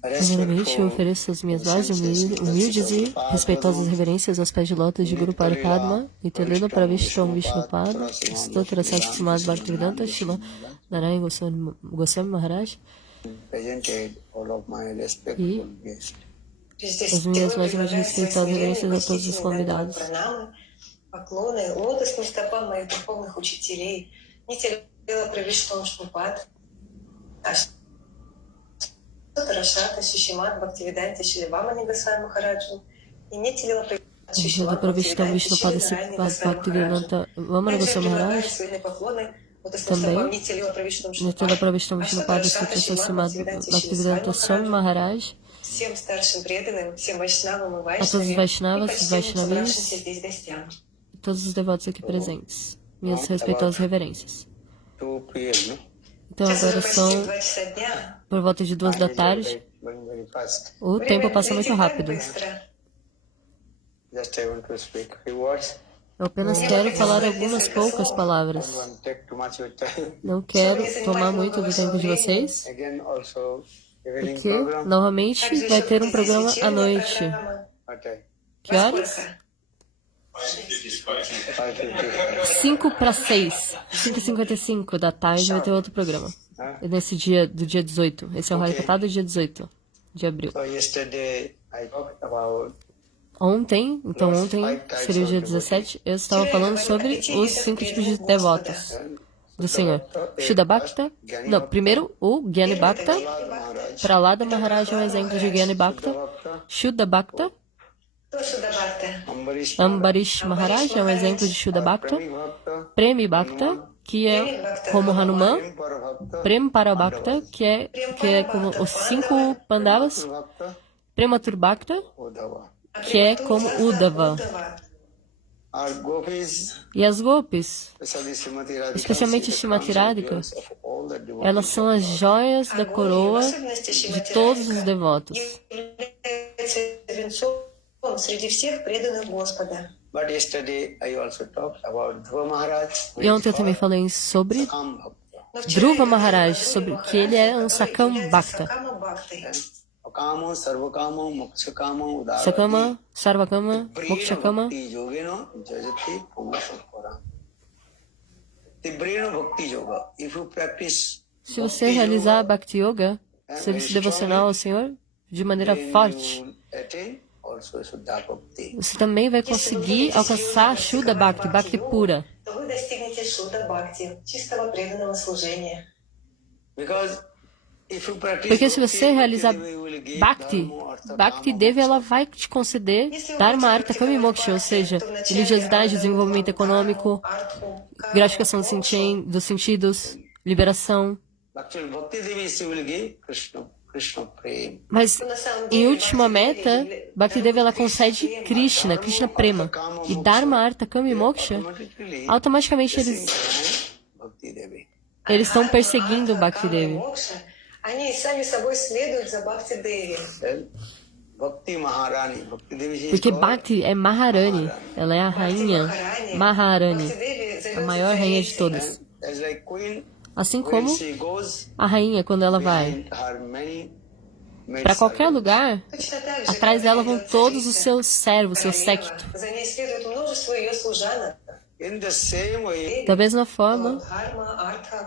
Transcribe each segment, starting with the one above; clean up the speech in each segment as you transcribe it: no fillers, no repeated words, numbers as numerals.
Primeiramente, eu ofereço as minhas mais humildes e respeitosas reverências aos pés de lótus de Guru Padma, Nityananda Pravishtam Vishnupada, Stotra Sassimad Bhaktivedanta, Shila Narayan Goswami Maharaj, e as minhas mais humildes e respeitosas reverências a todos os convidados. Поклоны лотосным стопам моих духовных учителей, Нитянанда Правиштам Вишнупад, Рашата Шишимад Бхактивиданта Шиливамани Госвами Махараджу и Нитянанда Pravishtam Vishnupada Bhaktivedanta Vamana Goswami Maharaj, também Nityananda Pravishtam Vishnupada Stotra Sassimad Bhaktivedanta Swami Maharaj, a todos os Vaishnavas, Vaishnavis, todos os devotos aqui presentes. Minhas respeitosas reverências. Então agora são por volta de 2 da tarde. O tempo passa muito rápido. Eu apenas quero falar algumas poucas palavras. Não quero tomar muito do tempo de vocês, porque novamente vai ter um programa à noite. Que horas? 5:06, 5:55 da tarde vai ter outro programa. Nesse dia, do dia 18. Esse é o Harikatha do dia 18 de abril. Ontem seria o dia 17, eu estava falando sobre os 5 tipos de devotos do Senhor. Shuddha Bhakta, não, primeiro o Gyani Bhakta, Prahlada Maharaj é um exemplo de Gyani Bhakta, Shuddha Bhakta, Ambarish Maharaj é um exemplo de Shuddha Bhakta, Premi Bhakta, que é como Hanuman, Prem Parabhakta, que é como os 5 Pandavas, Prematur Bhakta, que é como Uddhava. E as Gopis, especialmente Srimati Radhika, elas são as joias da coroa de todos os devotos. E ontem eu também falei sobre Dhruva Maharaj, sobre que ele é um Sakam Bhakta. Sakama, Sarvakama, Mokshakama. Se você realizar Bhakti Yoga, serviço devocional ao Senhor, de maneira forte, você também vai conseguir alcançar Shuddha Bhakti, Bhakti pura. Porque se você realizar Bhakti Devi, ela vai te conceder Dharma, Artha, Kama e Moksha, ou seja, religiosidade, desenvolvimento econômico, gratificação dos sentidos, liberação. Mas, em última meta, Bhakti Devi ela concede Krishna Prema. E Dharma, Artha, Kama e Moksha, automaticamente eles estão perseguindo Bhakti Devi. Porque Bhakti é Maharani, ela é a rainha Maharani, a maior rainha de todas. Assim como a rainha, quando ela vai para qualquer lugar, atrás dela vão todos os seus servos, seu séquito. Da mesma forma,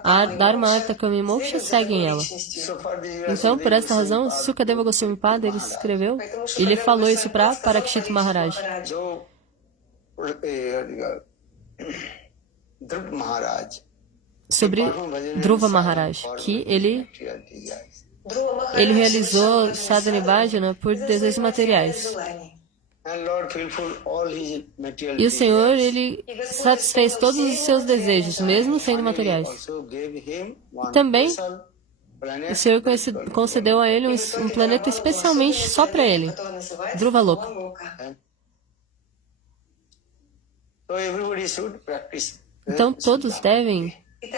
a Dharma, Artha, Kama e Moksha seguem ela. Então, por esta razão, Sukadeva Goswami Pada, ele escreveu, ele falou isso para Parikshit Maharaj. Sobre Dhruva Maharaj, que ele realizou sadhana e bhajana por desejos materiais. E o Senhor, ele satisfez todos os seus desejos, mesmo sendo materiais. E também, o Senhor concedeu a ele um planeta especialmente só para ele, Dhruva Loka. Então, todos devem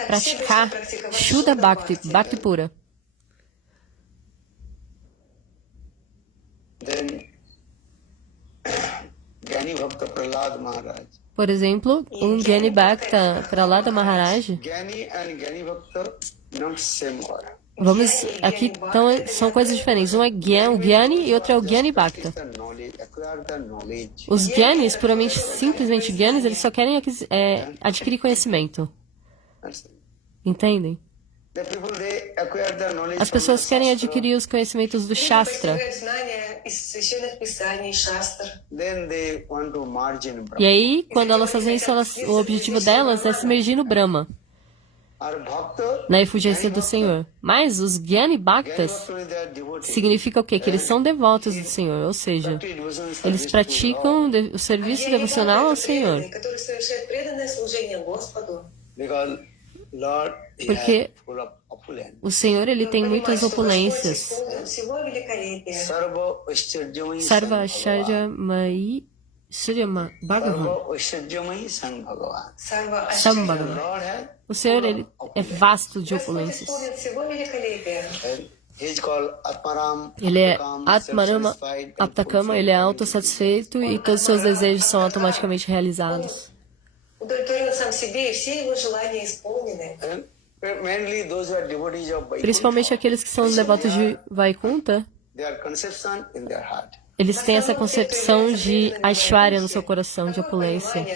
praticar Shuddha Bhakti, Bhakti pura. Por exemplo, um Gyani Bhakta Prahlada Maharaj, Vamos, aqui então, são coisas diferentes. Um é o Gyani e outro é o Gyani Bhakta. Os Gyanis, puramente, simplesmente Gyanis, eles só querem adquirir conhecimento. Entendem? As pessoas querem adquirir os conhecimentos do Shastra. E aí, quando elas fazem isso, o objetivo delas é se imergir no Brahma, na efulgência do Senhor. Mas os Gyani Bhaktas significa o quê? Que eles são devotos do Senhor, ou seja, eles praticam o serviço devocional ao Senhor. Porque o Senhor, ele tem muitas opulências. Sarva Aishwarya Bhagavan. Sambhagavan. O Senhor, ele é vasto de opulências. Ele é Atmarama Aptakama, ele é autossatisfeito e todos os seus desejos são automaticamente realizados. Principalmente aqueles que são devotos de Vaikunta, eles têm essa concepção de Aishwarya no seu coração, de opulência.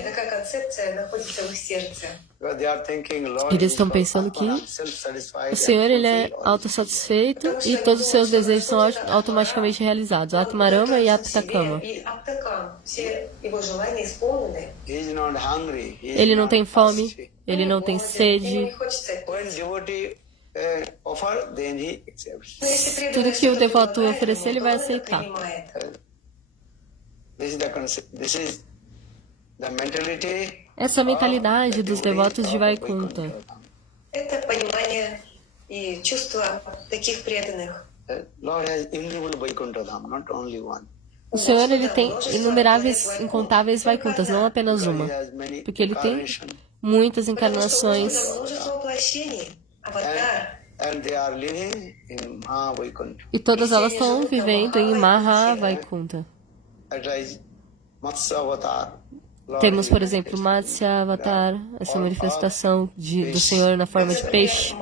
Eles estão pensando que o Senhor, ele é autossatisfeito e todos os seus desejos são automaticamente realizados. Atmarama e Aptakama. Ele não tem fome, ele não tem sede. Tudo que o devoto oferecer, ele vai aceitar. Essa é a mentalidade dos devotos de Vaikunta. O Senhor, ele tem inumeráveis, incontáveis Vaikuntas, não apenas uma. Porque ele tem muitas encarnações. E todas elas estão vivendo em Maha Vaikunta. Temos, por exemplo, Matsya Avatar, essa manifestação do Senhor na forma de peixe.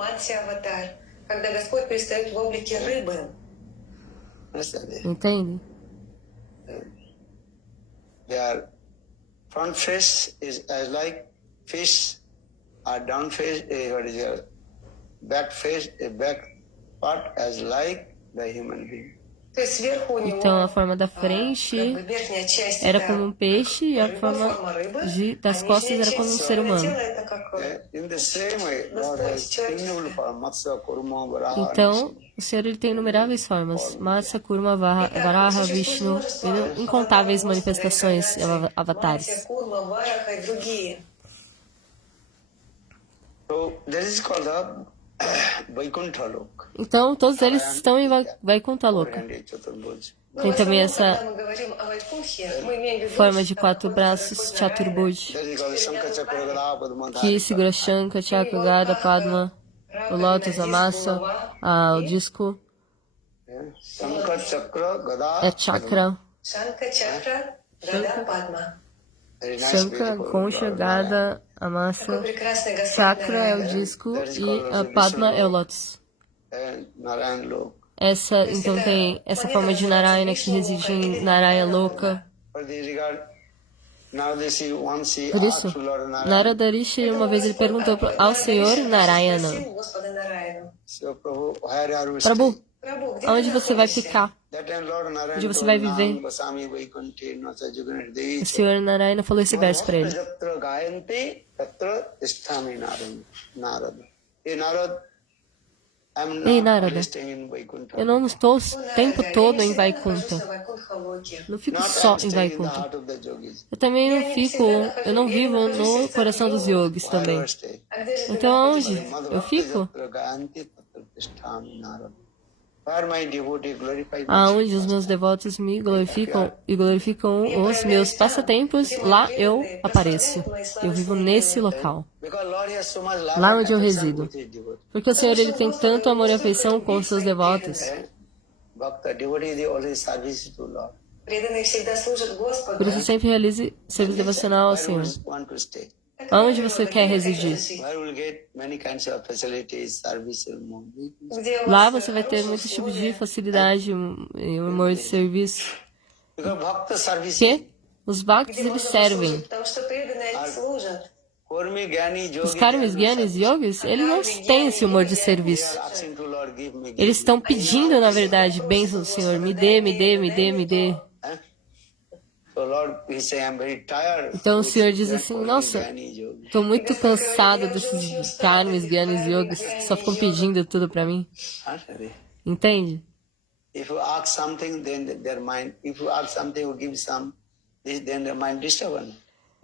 Entende? Their front face is as like fish, or down face, what is your back face, a back part as like the human being. Então, a forma da frente era como um peixe e a forma das costas era como um ser humano. Então, o Senhor, ele tem inumeráveis formas. Matsya, Kurma, Varaha, Vishnu, incontáveis manifestações avatares. Então, todos eles estão em Vaikuntha Loka. Tem também essa forma de 4 braços, Chaturbuj, que segura Shankha, Chakra, Gada, Padma, o Lótus, a massa, o disco, é Chakra. Shankha, Concha, Gada, a massa, Chakra é o disco e a Padma é o Lótus. Então tem essa forma de Narayana que reside em Narayana Loka. Por isso, Narada Rishi, uma vez ele perguntou ao Senhor Narayana: Prabhu, aonde você vai ficar? Onde você vai viver? O Senhor Narayana falou esse verso para ele. Ei, Narada, eu não estou o tempo todo em Vaikuntha. Não fico só em Vaikuntha. Eu não vivo no coração dos yogis também. Então, aonde eu fico? Aonde os meus devotos me glorificam e glorificam os meus passatempos, lá eu apareço. Eu vivo nesse local, lá onde eu resido. Porque o Senhor, ele tem tanto amor e afeição com os seus devotos. Por isso sempre realize serviço devocional ao Senhor. Aonde você quer residir? Where we'll get many kinds of facilities, service, Где у Lá вас você vai ter хорошие muitos tipos de условия. facilidade e um amor de serviço. because bhakta service. Que os bhaktis, Где eles можно servem. послужить, потому что преданные они служат. Kurmi, Gyani, Os Yogi, karmas, they are no gyanis e service. yogis, eles não têm esse humor de They serviço. are asking to Lord, give me, give Eles me. estão pedindo, na verdade, bênçãos do Senhor. Me dê, me dê, me dê, me dê. Huh? So Lord, he say, I'm very tired. Então o with Senhor diz that assim, Kurmi, nossa, Gyani, Yogi. tô muito cansado desses karmas, gyanis e yogis que só ficam pedindo tudo pra mim. Huh? Entende? If you ask something, then their mind, if you ask something, you give some, then their mind disturbed.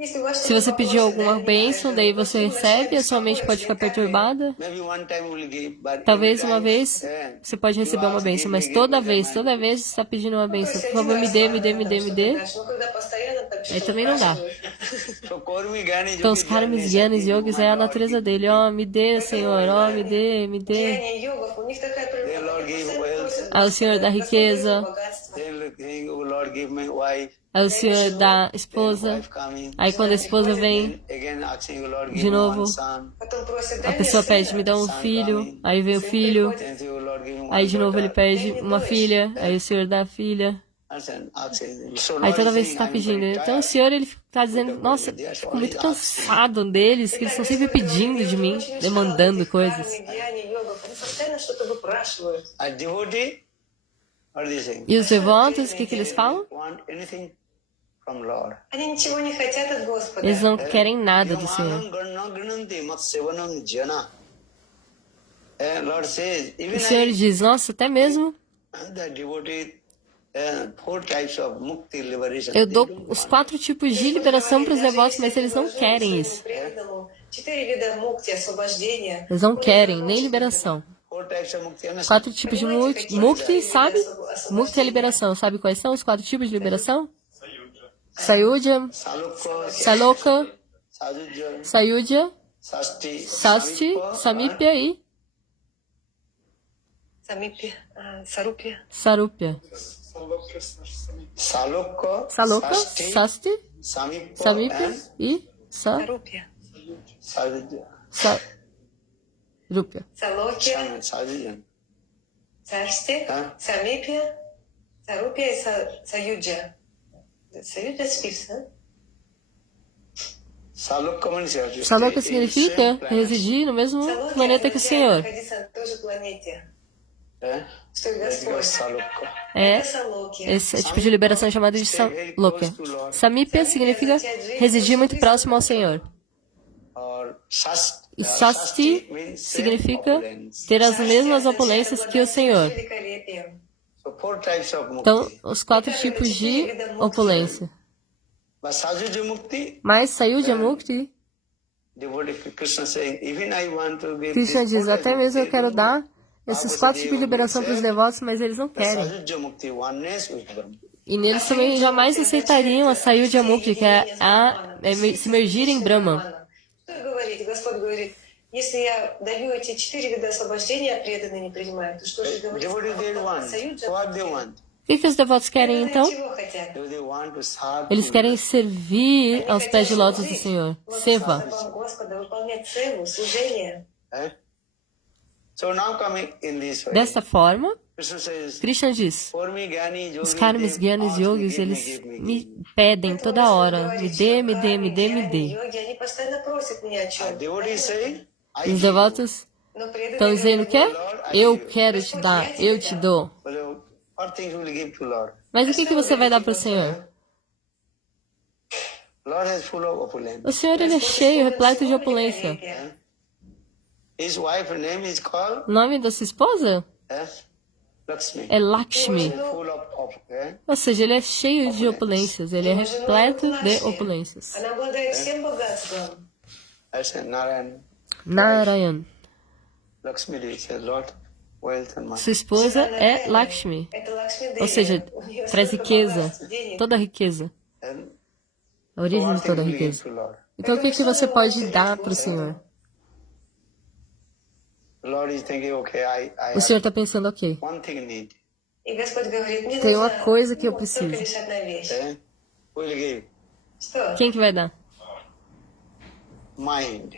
Если у вас Se você что-то pedir попросят, alguma да, bênção, daí você recebe, a sua mente pode ficar perturbada. Maybe one time we'll give, but Talvez every uma time, vez você pode receber uma bênção, mas toda vez você está pedindo uma bênção, por favor, me dê, me dê, me dê, me dê, Ну, когда постоянно так aí что-то também não dá. выпрашивают. So Kurmi, Gyani, Então os Yogi, karmas, gyanis e yogis é a natureza dele. Ó, me dê, Senhor, ó, me dê, me dê. Гьяни, йогов, у них такая природа. Lord, Они give постоянно wealth. просят Ao Senhor da Господа, riqueza, Господа, богатство. then oh Lord, give me wife. ao Senhor da esposa. Wife coming. Aí quando a esposa vem, Then again asking you, Lord, give de me novo, one son. Потом просят, a дай мне pessoa pede, сына. me dá um filho, aí vem o filho, Then say, oh Lord, give me aí one de novo ele daughter. pede uma filha, aí o Senhor dá a filha. Asking. So Aí Lord toda is vez você saying, está I'm pedindo. very Então o tired. Senhor, ele está dizendo, nossa, fico muito cansado deles, que eles estão sempre pedindo de mim, demandando coisas. Гьяни, йогов, они постоянно что-то выпрашивают. A devotee, what are they saying? E os devotos, o que eles falam? Want anything from Lord. Они nичего не хотят от Господа. Eles não querem nada do Senhor. Lord says, O even Senhor diz, nossa, até mesmo the devotee, 4 types of mukti liberation. eu dou os 4 tipos de liberação para os devotos, mas eles não querem isso. Преданному 4 вида мукти, освобождения. Eles não querem nem liberação. 4 types of mukti. 4 tipos de mukti, sabe? Mukti é liberação. Sabe quais são os 4 tipos de liberação? Sayudya, Salukha, Saloka, Sajuja, Sayudya, Sasti, Sasti, Samipya e Самипи, Сарупи. Sarupya. Salukha, Saloka, Sasti, Sasti, Samipya, Samipya and e Сарупи. Sajuja. Sarupya. Салоки, Sajuja. Сарсти, А? Самипи, Сарупи и Саюджа. Саюджа спишь, да? Salukha means you have to Saloka stay in significa same planet. residir no mesmo Салоки planeta que o Senhor. находиться на той же планете, Eh? что и That's Господь. Salukha. É Это Салоки. esse tipo de liberação chamada de Saloka. Samipya significa residir muito próximo ao Senhor. Or Sasti. E Sasti means same significa opulence. ter as mesmas opulências que o Senhor. Великолепием. So 4 types of mukti. Então, os 4 tipos de opulência. But Sajuja mukti, Mas Sayudya Mukti, devotee Krishna saying, even I want to give Krishna this diz, four até types mesmo eu of quero mukti, dar esses 4 tipos de liberação para os devotos, mas eles não the querem. Sajuja mukti, oneness with Brahma. E neles também jamais aceitariam a Sayudya Mukti, que é se mergir em Brahma. Что и говорить? Господь говорит, если я даю эти 4 вида освобождения, а преданные не принимают, то что же говорить? Devotee they want. What they want? O que os devotos querem então? Чего хотят? They want to serve Eles you. querem servir aos pés de lótus do Senhor. Seva. Вам Господа, выполнять севу, служение. Eh? So now coming in this way, Dessa forma, Krishna says, Krishna diz, for me, Gyani, Yogi, os karmas, gyanis, yogis, eles me pedem toda hora, me dê, me dê, me dê, me dê. Йоги, они постоянно просят меня о чем. devotees say, I E os give you. devotos Но estão преданные dizendo o quê? говорят, Eu quero te dar, eu te dou. Well, what things will you give to Lord? Mas o que você vai dar para o Senhor? Lord is full of opulence. O Senhor ele é cheio, repleto de opulência. His wife name is called O nome da sua esposa Lakshmi. é Lakshmi. Full of Ou seja, ele é cheio de opulências, ele é repleto de opulências. Она обладает всем богатством. I said Narayan. Narayan. Lakshmi Devi said Lord, wealth and money. Sua esposa é Lakshmi. Это Лакшми Деви. Ou seja, У неё traz столько riqueza, богатств, денег. toda a riqueza, And a origem what de toda a things will you give riqueza. to Lord? Então o que você pode dar para o Senhor? The Lord is thinking, okay, I O have Senhor está pensando, ok, one thing need. И Господь говорит, мне tem uma нужна coisa que eu только preciso. лишь одна вещь. Who will give? Что? Quem que vai dar? mind.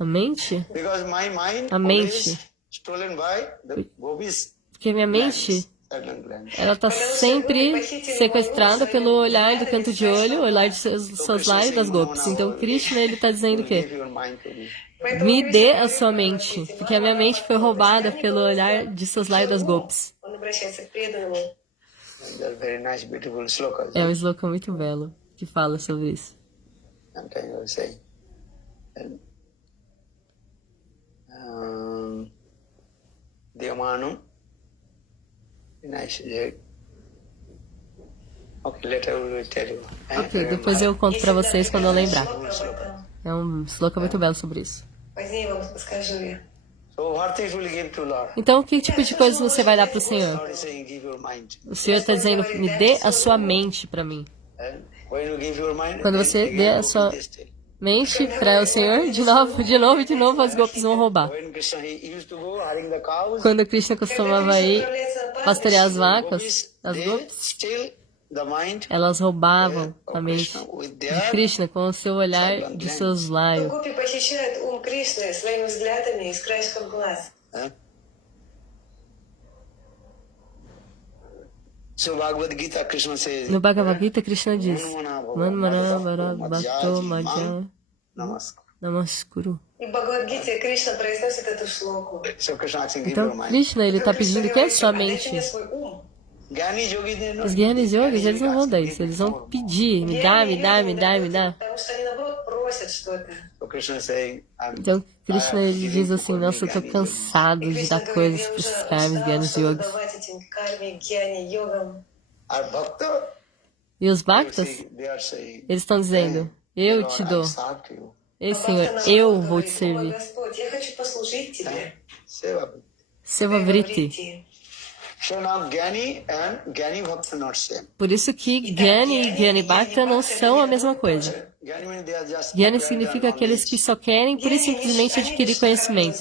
A mente? Because my mind A mente. always stolen by the gopis. Porque minha mente, ela está sempre sequestrada pelo olhar do canto de olho, o olhar de seus lábios das gopis. Então Krishna, ele está dizendo o quê? Me dê a sua mente, porque a minha mente foi roubada pelo olhar de seus lábios das gopis. É um sloka muito belo que fala sobre isso. Dhyamano. Ok, depois eu conto pra vocês quando eu lembrar. É um sloka muito belo sobre isso. Então, que tipo de coisas você vai dar pro Senhor? O Senhor está dizendo, me dê a sua mente para mim. Quando você dê a sua mente para o Senhor, de novo, as gopis vão roubar. Quando Krishna costumava ir pastorear as vacas, as gopis, elas roubavam a mente de Krishna com o seu olhar de seus lábios. No Bhagavad Gita, Krishna diz: Manmana Bhakto Madhya Namaskuru. Então, Krishna, ele está pedindo o que é sua mente? Os Gyanis Yogis, eles não vão dar isso, eles vão pedir, me dá, me dá, me dá, me dá. Então, Krishna, ele diz assim, nossa, eu estou cansado de dar coisas para esses karmas, Gyanis Yogis. E os Bhaktas, eles estão dizendo, eu te dou. Ei, Senhor, eu vou te servir. Seva Vritti. Por isso que Gyani e Gyani Bhakta não são a mesma coisa. Gyani significa aqueles que só querem pura e simplesmente adquirir conhecimento.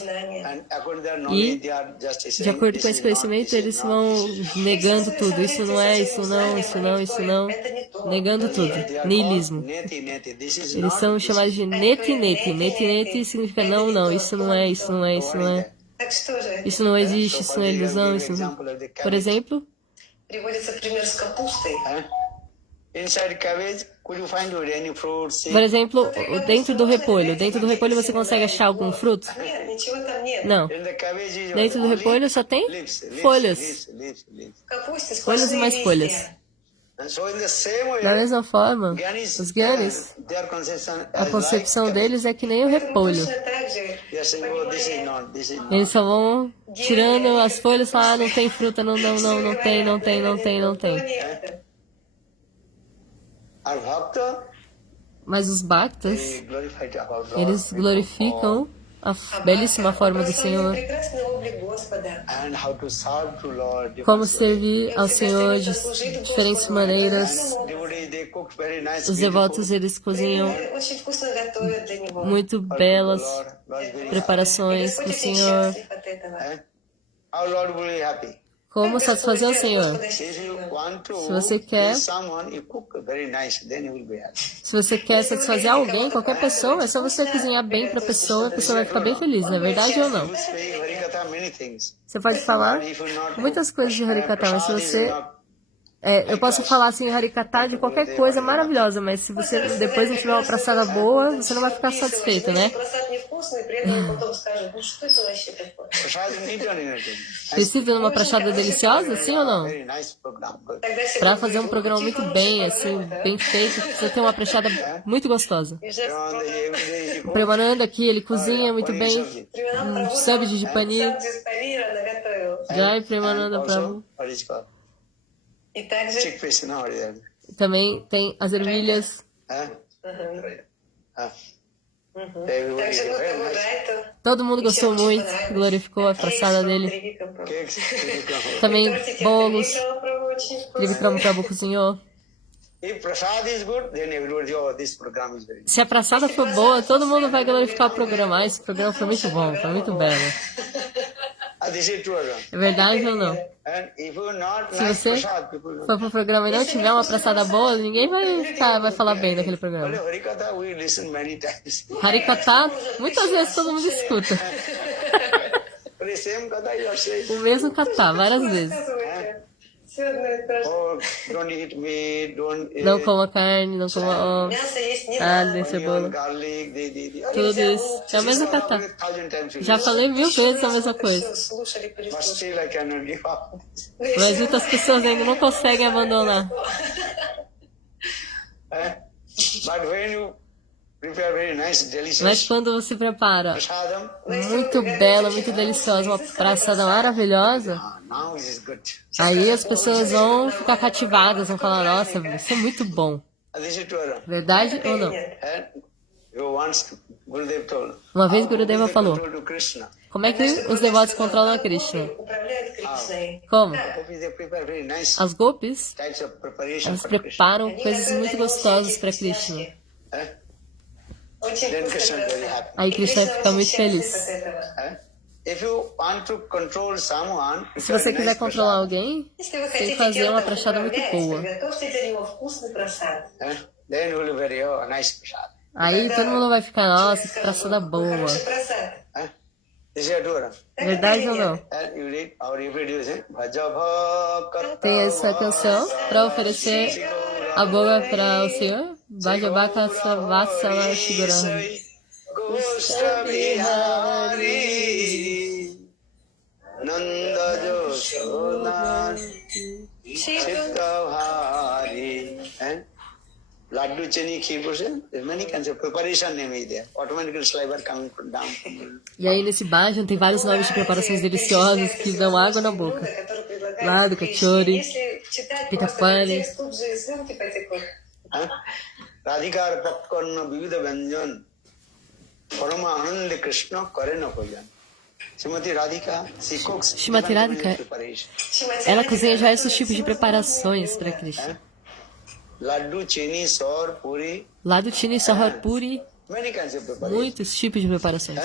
E, de acordo com esse conhecimento, eles vão negando tudo. Isso não é, isso não, isso não, isso não. Negando tudo. Nihilismo. Eles são chamados de neti neti. Neti neti significa não, não, isso não é, isso não é, isso não é. Isso não existe, isso não é ilusão, isso não... Por exemplo, dentro do repolho. Dentro do repolho você consegue achar algum fruto? Não. Dentro do repolho só tem folhas. Folhas e mais folhas. Da mesma forma, os Gyanis, a concepção deles é que nem o repolho. Eles só vão tirando as folhas e falam, ah, não tem fruta, não tem. Mas os Bhaktas, eles glorificam a belíssima forma do Senhor. Como servir ao Senhor de diferentes maneiras. Os devotos, eles cozinham muito belas preparações para o Senhor. Como satisfazer o Senhor? Se você quer satisfazer alguém, qualquer pessoa, é só você cozinhar bem para a pessoa vai ficar bem feliz, não é verdade ou não? Você pode falar muitas coisas de Harikata, mas se você... eu posso falar assim, Harikata de qualquer coisa maravilhosa, mas se você depois não tiver uma praçada boa, você não vai ficar satisfeito, né? Precisa de uma praxada deliciosa, sim ou não? Para fazer um programa muito bem, assim, bem feito, precisa ter uma praxada muito gostosa. O Premananda aqui, ele cozinha muito bem, um sabji de paneer. Jai Premananda Prabhu. Também tem as ervilhas. Todo mundo gostou muito, glorificou a praçada dele. Também bolos. Trivikrama Prabhu cozinhou. Se a praçada for boa, todo mundo vai glorificar o programa. Esse programa foi muito bom, foi muito belo. This is true. É verdade ou não? And if you not Se like você prasad, people don't. for pro programa e não tiver uma praçada boa, ninguém vai falar bem daquele programa. Only Harikatha we listen many times. Harikata, muitas vezes todo mundo escuta. But the same katha you are saying. O mesmo kata, várias vezes. Все одно и то же. Oh, don't eat meat, don't eat Não coma carne, não coma Мясо есть не alho, надо. cebola. onion, garlic, Tudo isso. É a mesma kata. 1,000 times. Já falei 1000 vezes a mesma coisa. Слушали, But переслушали. still I cannot give up. Mas muitas pessoas ainda não conseguem abandonar. But when you prepare very nice, Mas delicious quando você prepara prasadam, muito bela, muito deliciosa, uma praçada maravilhosa, now this is good. aí as pessoas vão ficar cativadas, vão falar, nossa, isso é muito bom. This is true. Verdade ou não? And you once Gurudev told. Uma vez Gurudeva falou, To Krishna. como é que os devotos controlam a Krishna? Управляют Кришной. Como? They prepare very nice As gopis, types of preparation elas for Krishna. preparam coisas muito gostosas para Krishna. Очень Then вкусно Krishna is very просто. happy. Aí Krishna fica muito очень feliz. счастлив от этого. If you want to control someone, Se você quiser controlar alguém, Если вы tem хотите que fazer uma кем-то prachada muito управлять, boa. приготовьте для него вкусный просад. then you will be very nice prasad. Aí todo mundo vai ficar, nossa, que praçada boa. Хороший просад. This is true. Verdade ou não? And you read our reproduce, Bhaja Bhakata Tem essa canção para oferecer a boa para o Senhor. Vajabaka Savatsala Shigoram. Gosha Bihari Nanda Joshodan Chittavhari and Laddu Chini Khibushan. There's many kinds of preparation name is there. Automatically saliva coming from down from you. E aí nesse bhajan tem vários nomes de preparações deliciosas que dão água na boca. Lado, kachori, pitapani. Radhikar Popcorn Vivida Vyanjan Parama Ananda Krishna Karena Kojan. Srimati Radhika, she cooks Srimati Radhika, preparation. ela cozinha diversos tipos de preparações para Krishna. Laddu, chini, sor, puri, Lado Chini Sohar Puri, many kinds of preparation. muitos tipos de preparações.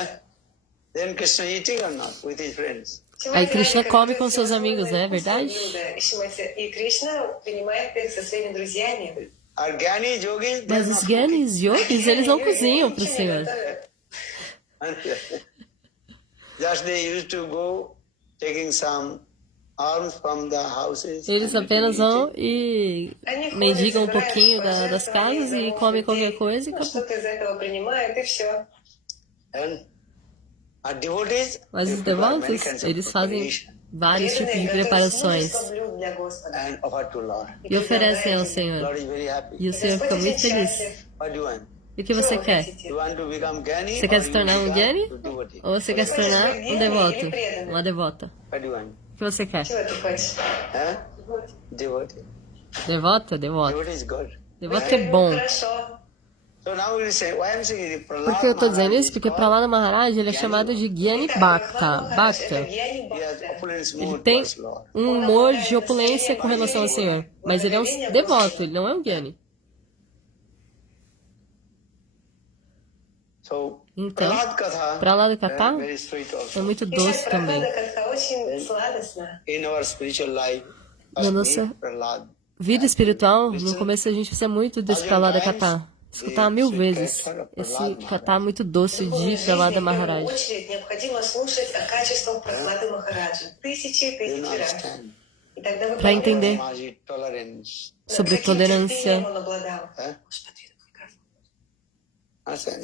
Then Krishna eating or not with his friends. Aí Krishna come com seus amigos, não é verdade? И Кришна принимает их со своими друзьями. Our Gyani yogis, Mas os Gyanis Yogis, eles não cozinham para o Senhor. just they used to go taking some alms from the houses. Eles and apenas eating. vão e mendigam um pouquinho das casas e comem qualquer coisa e acabou. Что-то из этого принимают, и все. And our devotees, Mas they os prepare many devotos, kinds of eles fazem preparation vários tipos de Преданные готовят preparações множество блюд для Господа. and offer to Lord. e oferecem ao Senhor. Lord is very happy. E o Senhor fica muito feliz. What do you want? E o que você quer? You want to become Gyani? Você quer or se you tornar um become Gyani? devotee? Ou você quer se tornar um devoto? Uma devota? What do you want? O que você quer? Чего ты хочешь? Huh? Devotee. Devota? Devota. Devotee is good. Devota é bom. Хорошо. So now we say, why I'm saying is Por que eu estou dizendo isso? Porque Prahlada Maharaj ele é chamado de Gyani Bhakta. Bhakta. Я не he has opulence Ele mood tem towards Lord. um humor de opulência com relação ao Senhor. Mas ele é um devoto, ele não é um Gyani. So Então, Prahlad Katha Prahlada Katha very sweet also. é muito doce também. как-то очень сладостно. In our spiritual life, Na nossa vida espiritual, no começo a gente precisa muito desse Prahlada Katha. Escutar 1000 vezes esse Katha muito doce de Prahlada В Maharaj. первую очередь необходимо слушать о качествах Прохлады Махараджи тысячи и тысячи раз. И тогда вы Para entender tolerance. sobre каким tolerância. терпением он обладал.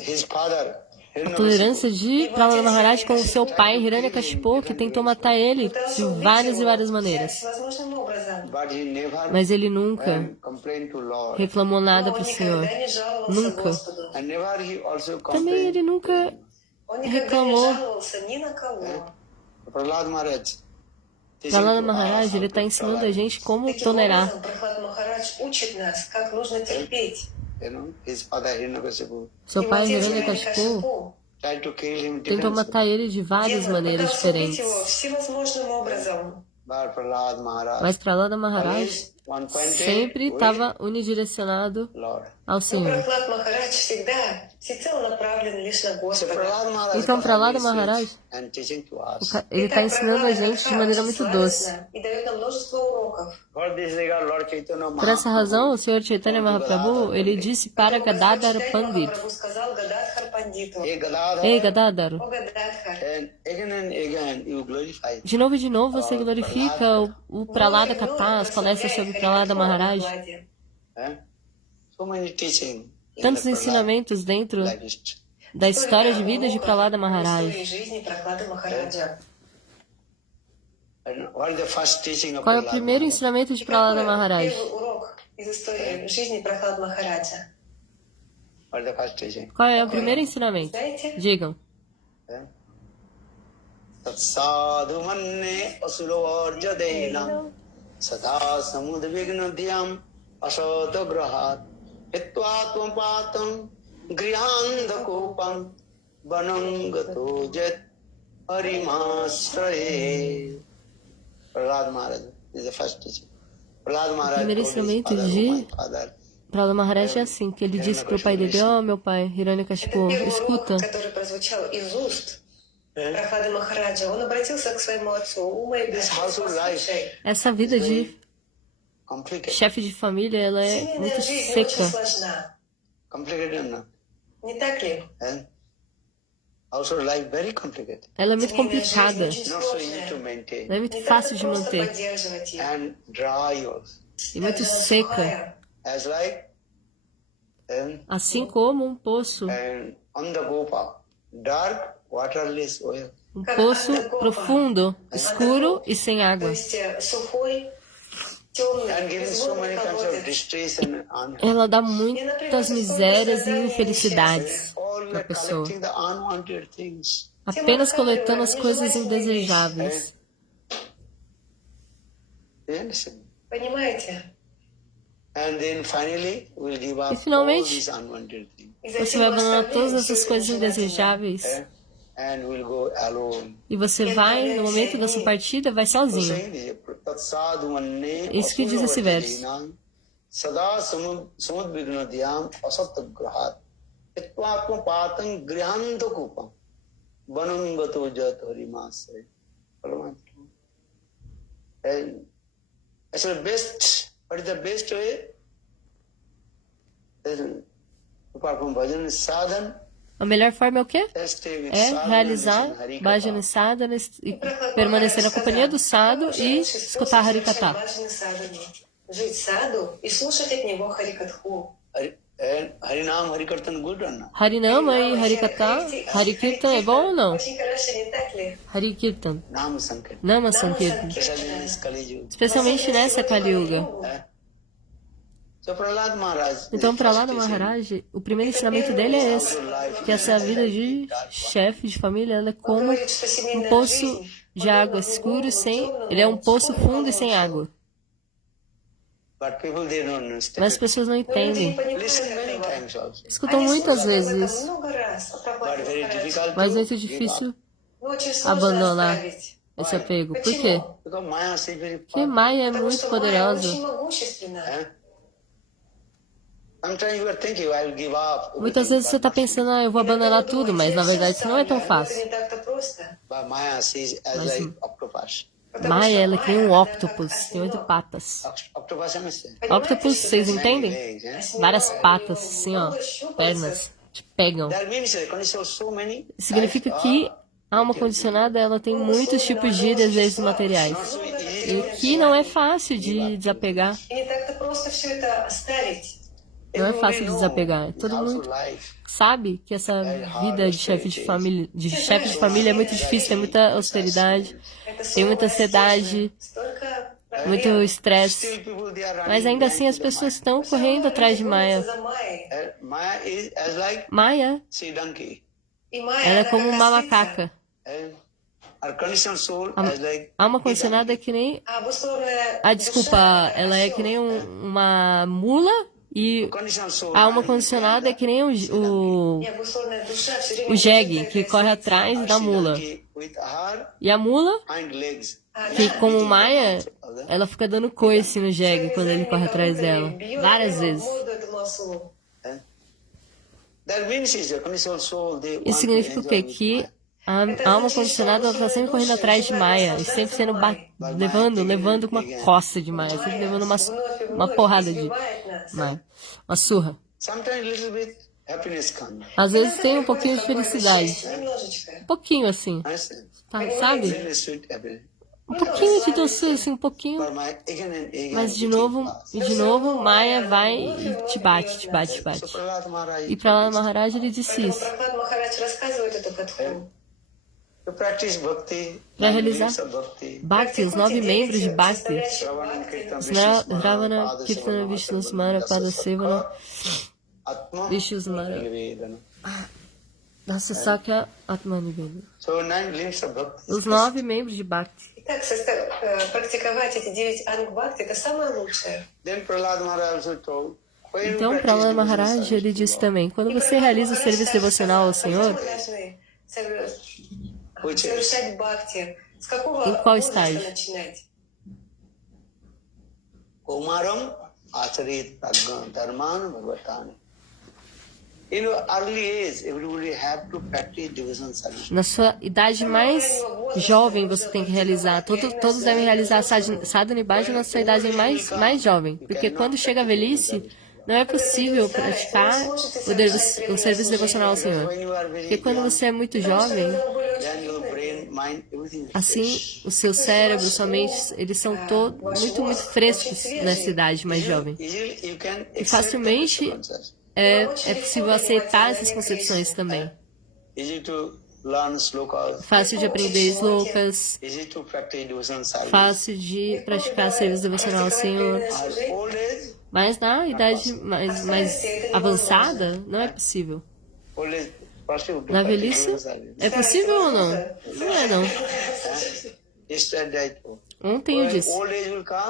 His father, A tolerância de Prahlada Maharaj com o seu pai, Hiranyakashipu, que tentou matar ele de várias e várias maneiras. Всевозможным образом. but he never Mas ele nunca complained to Lord. reclamou nada Он para o Senhor. никогда не жаловался Nunca. Господу. And never he also Também complained. ele nunca Он никогда не reclamou. жаловался ни на кого. Prahlad Maharaj. Prahlada Maharaj, ele está ensinando a gente como Таким tolerar. образом, Прохлад Махарадж учит нас, как нужно терпеть. You know, his father Hiranyakashipu Seu Его pai, отец Hiranyakashipu, Hiranyakashipu tried to kill him tentou differently. matar ele de várias maneiras пытался убить diferentes. его всевозможным образом. But Prahlad Maharaj Mas Prahlada Maharaj always one pointed sempre with estava unidirecionado Lord. ao Но Senhor. Прохлад Махарадж всегда всецело направлен лишь на So Господа. Prahlad Maharaj Então, Prahlada is Maharaj, sweet and teaching to us. ele está ensinando a gente de maneira muito doce. И дает нам множество уроков. For this regard, Lord Chaitanya Por essa razão, o Senhor Chaitanya Mahaprabhu, ele disse para Gadadhar Pandit: Прабху сказал Гададхар Пандиту: Hey Gadadhar, Ei, Gadadhar, О Гададхар, and again you glorify. de novo e de novo você glorifica o Prahlada Katha, as palestras sobre Prahlada Maharaj. So many teaching in Tantos the Prahlad ensinamentos dentro life history. da história de vida de Prahlada в Maharaj. истории жизни Прохлады Махараджа. And what is the first teaching of Qual é o Prahlad primeiro Maharaj? ensinamento de Prahlada Maharaj? Первый урок из истории жизни Прохлад Махараджа. What is the first teaching? Qual é o primeiro ensinamento? Знаете? Digam. Tatsadhu manne asurovarja denam sada samudvignadhyam asodagrahat hitva patam grihanda vanam gato jet harimasraye. Prahlad Maharaj is the first teaching. Prahlad Maharaj primeiro told his ensinamento father, de- "Oh, my father, Prahlada Maharaj é assim, que ele disse para o pai dele: ó, meu pai, Hiranyakashipu, Первый escuta. урок, который прозвучал из уст Прохлады Махараджа, он обратился к своему отцу: «О, мой брат, послушай, Essa vida de complicated. chefe de família, ela é семейная muito жизнь очень seca. сложна, Complicated or not? не так ли? And household life very complicated. Ela é muito Семейная жизнь complicada. очень Not so easy to сложная. maintain. Não é muito Не fácil так de просто manter. поддерживать ее. And dry also. E muito Также она seca. сухая. As like Assim como um poço. and on the Gopa, dark, waterless well. Um poço profundo, escuro e sem То água. есть сухой, темный, And giving so безводный many kinds of колодец. distress and Ela dá muitas misérias e infelicidades all para a pessoa. collecting the unwanted things. Apenas coletando as coisas indesejáveis. You understand? Понимаете? And then finally we'll give up E finalmente, all these unwanted things. И Você затем vai мы abandonar оставляем todas всё essas это coisas нежелательное. indesejáveis. And we'll go alone. E você vai, no momento da sua partida, vai So sozinho. saying this, tatsadu manne Isso que diz esse verso. asura sada samudvignadhyam asatagrahat itvatma patam grihanda kupam vanangato jat harimasre. And actually best, what is the best way? Apart from bhajan, sadhan, A melhor forma é o quê? stay with É sadhana realizar and Hari Bhajana Katha. Sadhana e permanecer na companhia do Sado e escutar Harikatha. Жить в саду и слушать от него Харикатху. And Harinam Harikirtan good or not? Harinama e Harikatha, Harikirtan é bom ou não? Очень хорошо, не так ли? Harikirtan, Nam Sankirtan. Nama Sankirtan. Especially in this Kali Yuga. Especialmente nessa Kali Yuga. So Prahlad Maharaj. Então, Prahlada Maharaj, o primeiro ensinamento dele é esse, que essa vida de chefe de família ela é como um poço de água escuro sem... Ele é um poço fundo e sem água. But people they don't understand. Mas as pessoas não entendem. Listen many times also. Escutam muitas vezes isso, Много раз. But very difficult mas é to muito give difícil up. Но очень сложно abandonar оставить. esse apego. Por quê? Because Maya is very Porque Maya é Потому muito что Майя очень poderosa. могущественна. Sometimes you are thinking, I'll give up. Muitas vezes você está pensando, eu vou abandonar tudo, mas na verdade isso não é tão Это fácil. не так-то просто. But Maya sees as like octopus. Maia, ela é que nem um octopus, tem 8 patas. Octopus é assim. Octopus, vocês entendem? Legs, eh? Várias patas, assim, ó, pernas, te pegam. That means the condition of so many. Significa que a alma condicionada, ela tem muitos tipos de desejos materiais. E que não é fácil de desapegar. И не так-то просто все это оставить. Não é fácil de desapegar. Todo mundo sabe que essa vida de chefe de família é muito difícil, tem muita austeridade, tem muita ansiedade, Столько muito estresse. Mas ainda assim as pessoas estão correndo atrás de Maia. за Майей. Maya is as like Maia, sea donkey. И Майя, ela é она como как uma острица. macaca. And our conditioned soul as like A alma condicionada é que nem... А обусловленная Ah, desculpa, ela é que nem uma mula E a alma condicionada é que nem o jegue, que corre atrás da mula. E a mula, que como Maya, ela fica dando coice no jegue quando ele corre atrás dela. Várias vezes. Isso significa o quê? Que a alma condicionada está sempre correndo atrás de Maya, e sempre sendo levando uma coça de Maya, sempre levando uma porrada de Maya, uma surra. Às vezes tem um pouquinho de felicidade, um pouquinho assim, tá, sabe? Um pouquinho de doçura, assim, um pouquinho. Mas de novo, Maya vai e te bate. E Prahlada Maharaj, ele disse isso. Para realizar Bhakti, os 9 membros de Bhakti, Sravana, Kirtana, Vishnu Smara, Padasevana, Vishnu Smara, Dasasakya, Atmanivena. Os 9 membros de Bhakti. Então, Prahlada Maharaj, ele disse também, quando você realiza o serviço devocional ao Senhor, em qual estágio? Na sua idade mais jovem você tem que realizar, todos devem realizar sadhana e bhajana na sua idade mais jovem, porque quando chega a velhice, não é possível praticar o serviço devocional ao Senhor. Porque quando você é muito jovem, assim, o seu cérebro, sua mente, eles são muito frescos nessa idade mais jovem. E facilmente é possível aceitar essas concepções também. Fácil de aprender slokas, fácil de praticar serviço devocional ao Senhor. Mas na idade mais avançada, não é possível. Na velhice, é possível ou não? Não é, não. Ontem eu disse,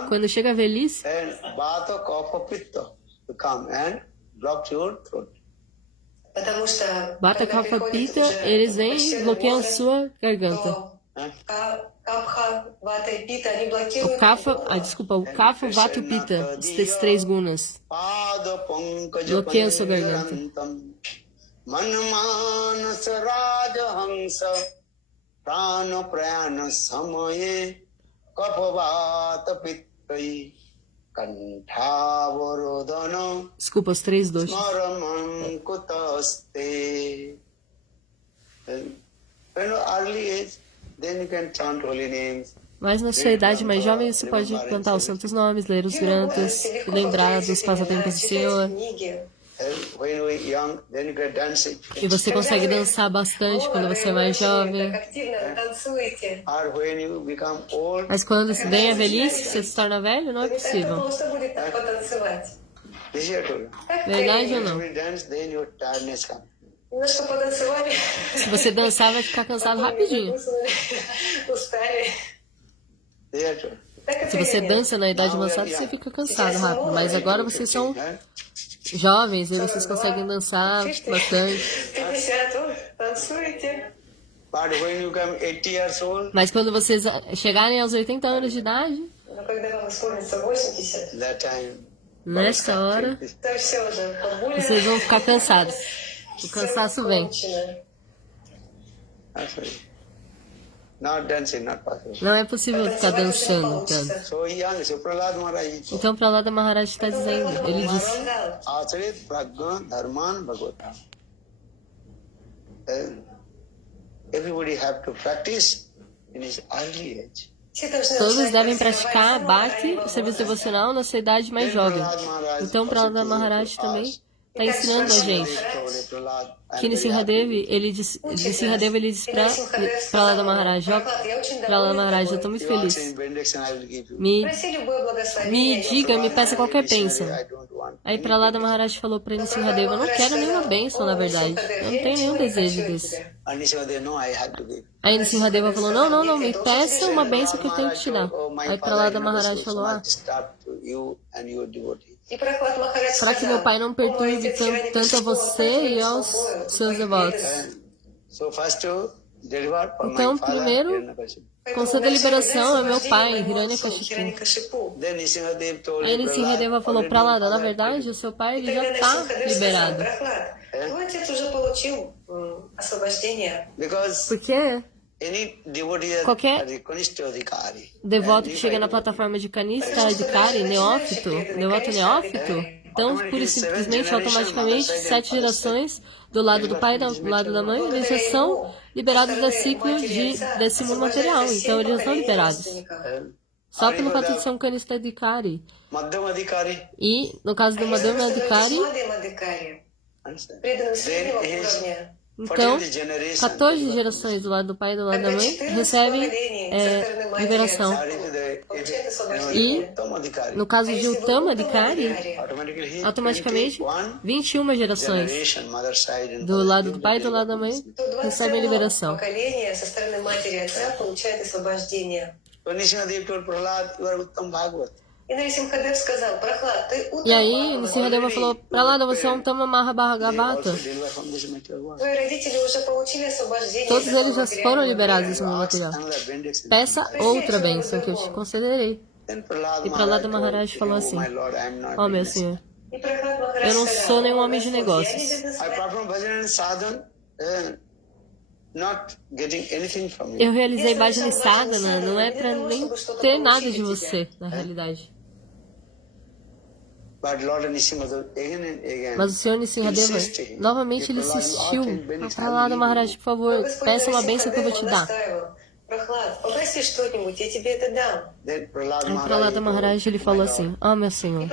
quando chega a velhice, Bata Kapha Pitta, eles vêm e bloqueiam a sua garganta. O Kapha, Vata e Pitta, esses 3 gunas, bloqueiam a sua garganta. Desculpa, os 3 doshas. Mas na sua idade mais jovem você pode cantar os santos nomes, ler os granthas, e lembrar dos passatempos do Senhor. E você consegue dançar bastante quando você é mais jovem. Mas quando vem a velhice, você se torna velho, não é possível. Verdade ou não? Se você dançar, vai ficar cansado rapidinho. Se você dança na idade avançada, você fica cansado rápido. Mas agora vocês são jovens e vocês conseguem dançar bastante. Mas quando vocês chegarem aos 80 anos de idade, nessa hora, vocês vão ficar cansados. O cansaço vem. Não é possível ficar dançando tanto. Então Prahlada Maharaj está dizendo, ele disse, todos devem praticar Bhakti, o serviço devocional, na sua idade mais jovem. Então Prahlada Maharaj também está ensinando a gente que Nrsimhadeva, ele disse para Prahlada Maharaj, Prahlada Maharaj, eu estou muito feliz. Me diga, me peça qualquer bênção. Aí Prahlada Maharaj falou para Nrsimhadeva, eu não quero nenhuma bênção, na verdade. Eu não tenho nenhum desejo desse. Aí Nrsimhadeva falou, não, me peça uma bênção que eu tenho que te dar. Aí Prahlada Maharaj falou, para que meu pai não perturbe tanto a você e aos seus devotos. Então, primeiro, conceda liberação ao meu pai, Hiranyakashipu. Aí Nrsimhadeva falou para lá, na verdade, o seu pai ele já está liberado. Porque qualquer devoto que chega na plataforma de Kanista Adhikari, neófito, devoto neófito, então, pura e simplesmente, automaticamente, 7 gerações do lado do pai e do lado da mãe, eles já são liberados do ciclo desse mundo material. Então, eles já são liberados. Só pelo fato de ser um Kanista Adhikari. E, no caso do Madhyama Adhikari, então, 14 gerações do lado do pai e do lado da mãe recebem liberação. E, no caso de Uttama Adhikari, automaticamente, 21 gerações do lado do pai e do lado da mãe recebem liberação. E aí, Nrsimhadeva falou, Prahlada, você é um Uttama Mahabhagavata. Todos eles já foram liberados desse mundo material. Peça outra bênção que eu te concederei. E Prahlada Maharaj falou assim, ó meu Senhor, eu não sou nenhum homem de negócios. Eu realizei Bhajana Sadhana, não é para nem ter nada de você, na realidade. Mas o Senhor Nrsimhadeva, novamente ele insistiu. Prahlada Maharaj, por favor, peça uma bênção que eu vou te dar. Aí Prahlada Maharaj ele falou assim, meu Senhor.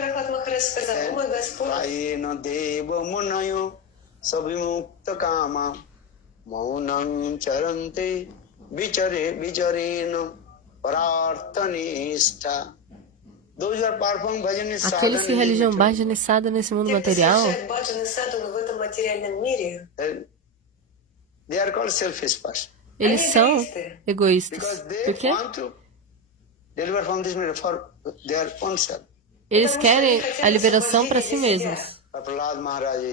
Aqueles que realizam Bhajana Sadhana nesse mundo material, eles são egoístas. Por quê? Eles querem a liberação para si mesmos.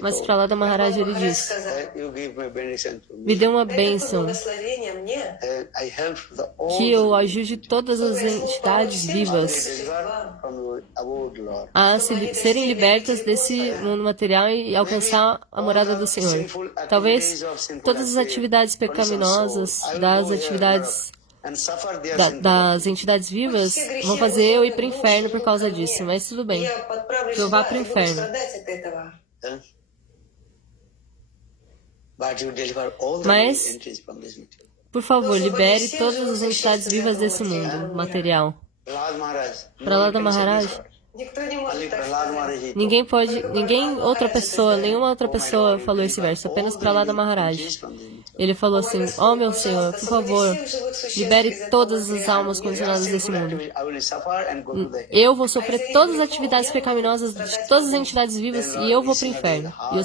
Mas Prahlada Maharaj ele diz, me dê uma bênção que eu ajude todas as entidades vivas a serem libertas desse mundo material e alcançar a morada do Senhor. Talvez todas as atividades pecaminosas das entidades vivas vão fazer eu ir para o inferno por causa disso, mas tudo bem, que eu vá para o inferno. Mas, por favor, libere todas as entidades vivas desse mundo material. Prahlada Maharaj, nenhuma outra pessoa falou esse verso, apenas Prahlada Maharaj. Ele falou assim, meu Senhor, por favor, libere todas as almas condicionadas desse mundo. Eu vou sofrer todas as atividades pecaminosas de todas as entidades vivas e eu vou para o inferno. E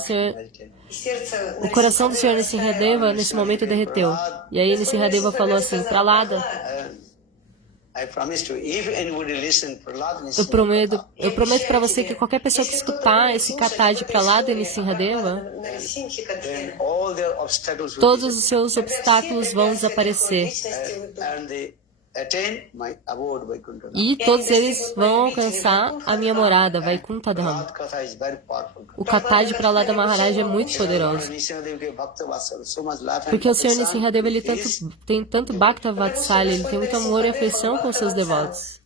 o coração do Senhor Nrsimhadeva nesse momento derreteu. E aí Nrsimhadeva falou assim, Prahlada, eu prometo para você que qualquer pessoa que escutar esse kata de Prahlada e Nrsimhadeva, todos os seus obstáculos vão desaparecer. E todos eles vão alcançar a minha morada, Vaikuntha Dham. O kata de Prahlada Maharaj é muito poderoso. Porque o Senhor Nrsimhadeva ele tem tanto Bhakta Vatsalya, ele tem muito amor e afeição com seus devotos.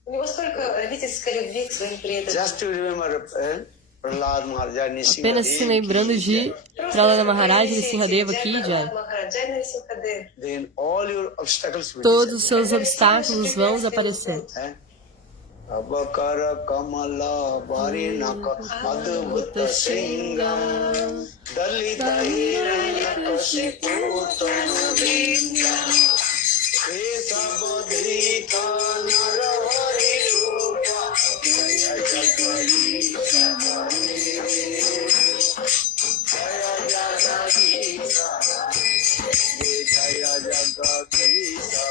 Apenas se lembrando de Prahlada Maharaj e Nrsimhadeva Ki Jai. Todos os seus obstáculos vão desaparecer. Abakara Kamala Barinaka Adhuta Singam Dalita Hiranyakashipu Tanubinja Esabodhita Naravari Rupa Jaya Jagadisha Jaya Jagadisha Jaya Jagadisha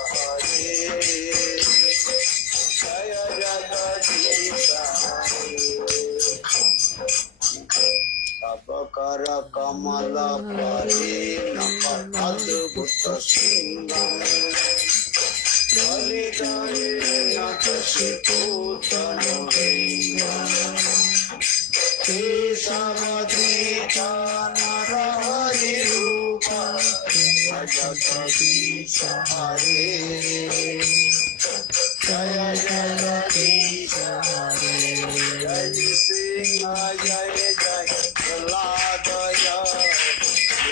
Jaya Jagadisha kara kamala parina adbhuta singam validayena kasiputano hingam kesamadrita narahari rupa Jagadish Hare Jaya Jagadish Hare Jai Singha Jai Jai Prahlad Jai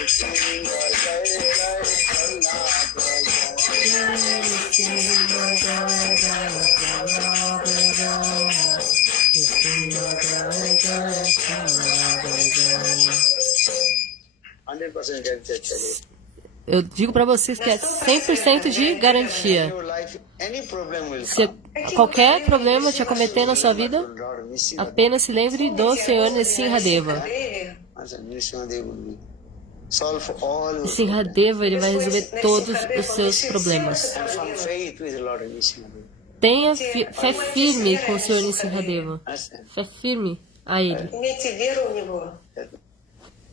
Singha Jai Jai Prahlad Jai Singha Jai Jai Prahlad Jai Singha Jai Jai Prahlad Jai 100% capture. Eu digo para vocês que é 100% de garantia. Se qualquer problema te acometer na sua vida, apenas se lembre do Senhor Nrisimhadeva. Nrisimhadeva, ele vai resolver todos os seus problemas. Tenha fé firme com o Senhor Nrisimhadeva. Fé firme a ele.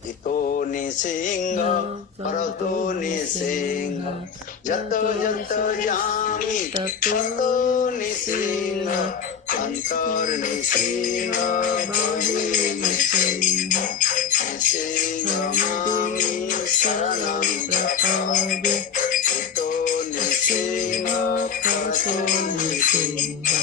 Ito Nrisimha, Parato Nrisimha, Jato Jato Jami, Tato Nrisimha, Antar Nrisimha, Bhavi Nrisimha, Nrisimha Mami Saranam Prapade, Ito Nrisimha, Parato Nrisimha,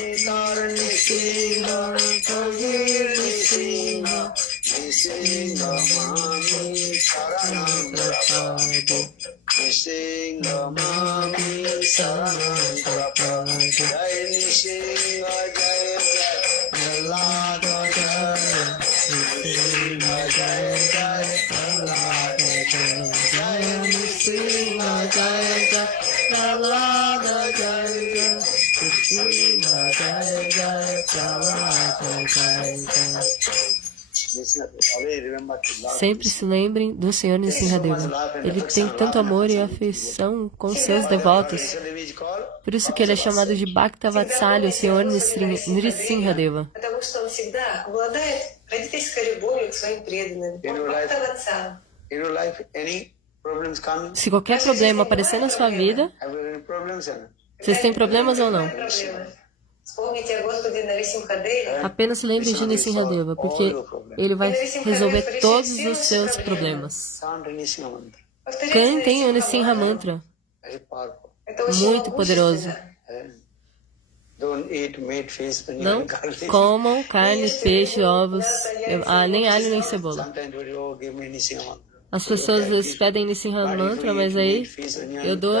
Antar Nrisimha, Bhavi Nrisimha, Nrisimha Mami Saranam Prapade, Nrisimha Mami Saranam Prapade, Jai Nrisimha Jai Jai Prahlad Jai, Nrisimha Jai Jai Prahlad Jai, Jai Nrisimha Jai Jai Prahlad Jai Jai, Nrisimha Jai Jai Prahlad Jai Jai. Sempre se lembrem do Senhor Nrisimhadeva. Ele tem tanto amor e afeição com seus devotos. Por isso que ele é chamado de Bhaktavatsali, o Senhor Nrisimhadeva. Se qualquer problema aparecer na sua vida, vocês têm problemas ou não? Apenas se lembre de Nrisimhadeva, porque ele vai resolver todos os seus problemas. Cantem o Nrisimha Mantra. Muito poderoso. Não comam carne, peixe, ovos, nem alho nem cebola. As pessoas às vezes pedem Nrisimha Mantra, mas aí eu dou,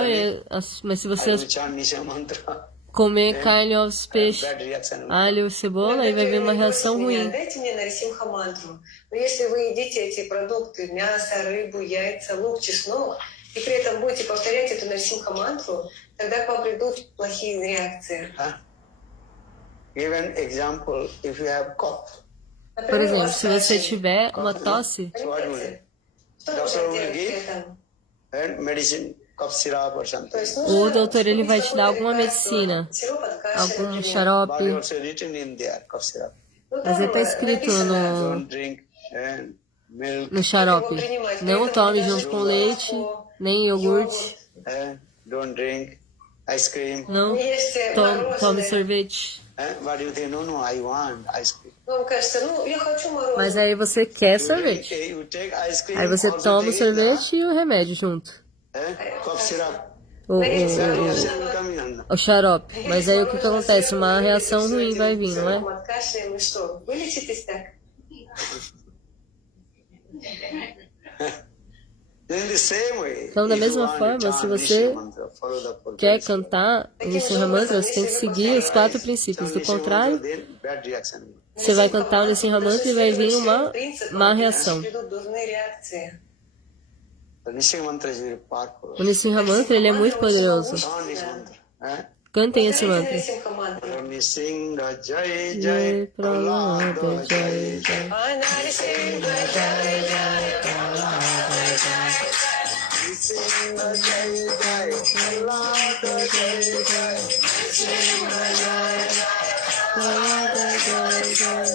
mas se vocês comer carne, ovos, peixe, alho, cebola, aí vai vir uma reação ruim. Por exemplo, se você tiver uma tosse, o doutor ele vai te dar alguma medicina, algum xarope, mas está escrito no xarope: não tome junto com leite, nem iogurte, não tome sorvete. Mas aí você quer sorvete, aí você toma o sorvete e o remédio junto. O xarope. Mas aí o que acontece? Uma reação ruim vai vir, não é? Então, da mesma forma, se você quer cantar Nrisimha Mantra, você tem que seguir os 4 princípios. Do contrário, você vai cantar o Nrisimha Mantra e vai vir uma má reação. O Nrisimha Mantra, ele é muito poderoso. Cantem esse mantra. Nrisimha Jai Jai Prahlad Jai Jai. Nrisimha Jai Jai Prahlad Jai. Nrisimha Jai Jai Prahlad Jai Jai. Nrisimha Jai Jai Prahlad Jai Jai.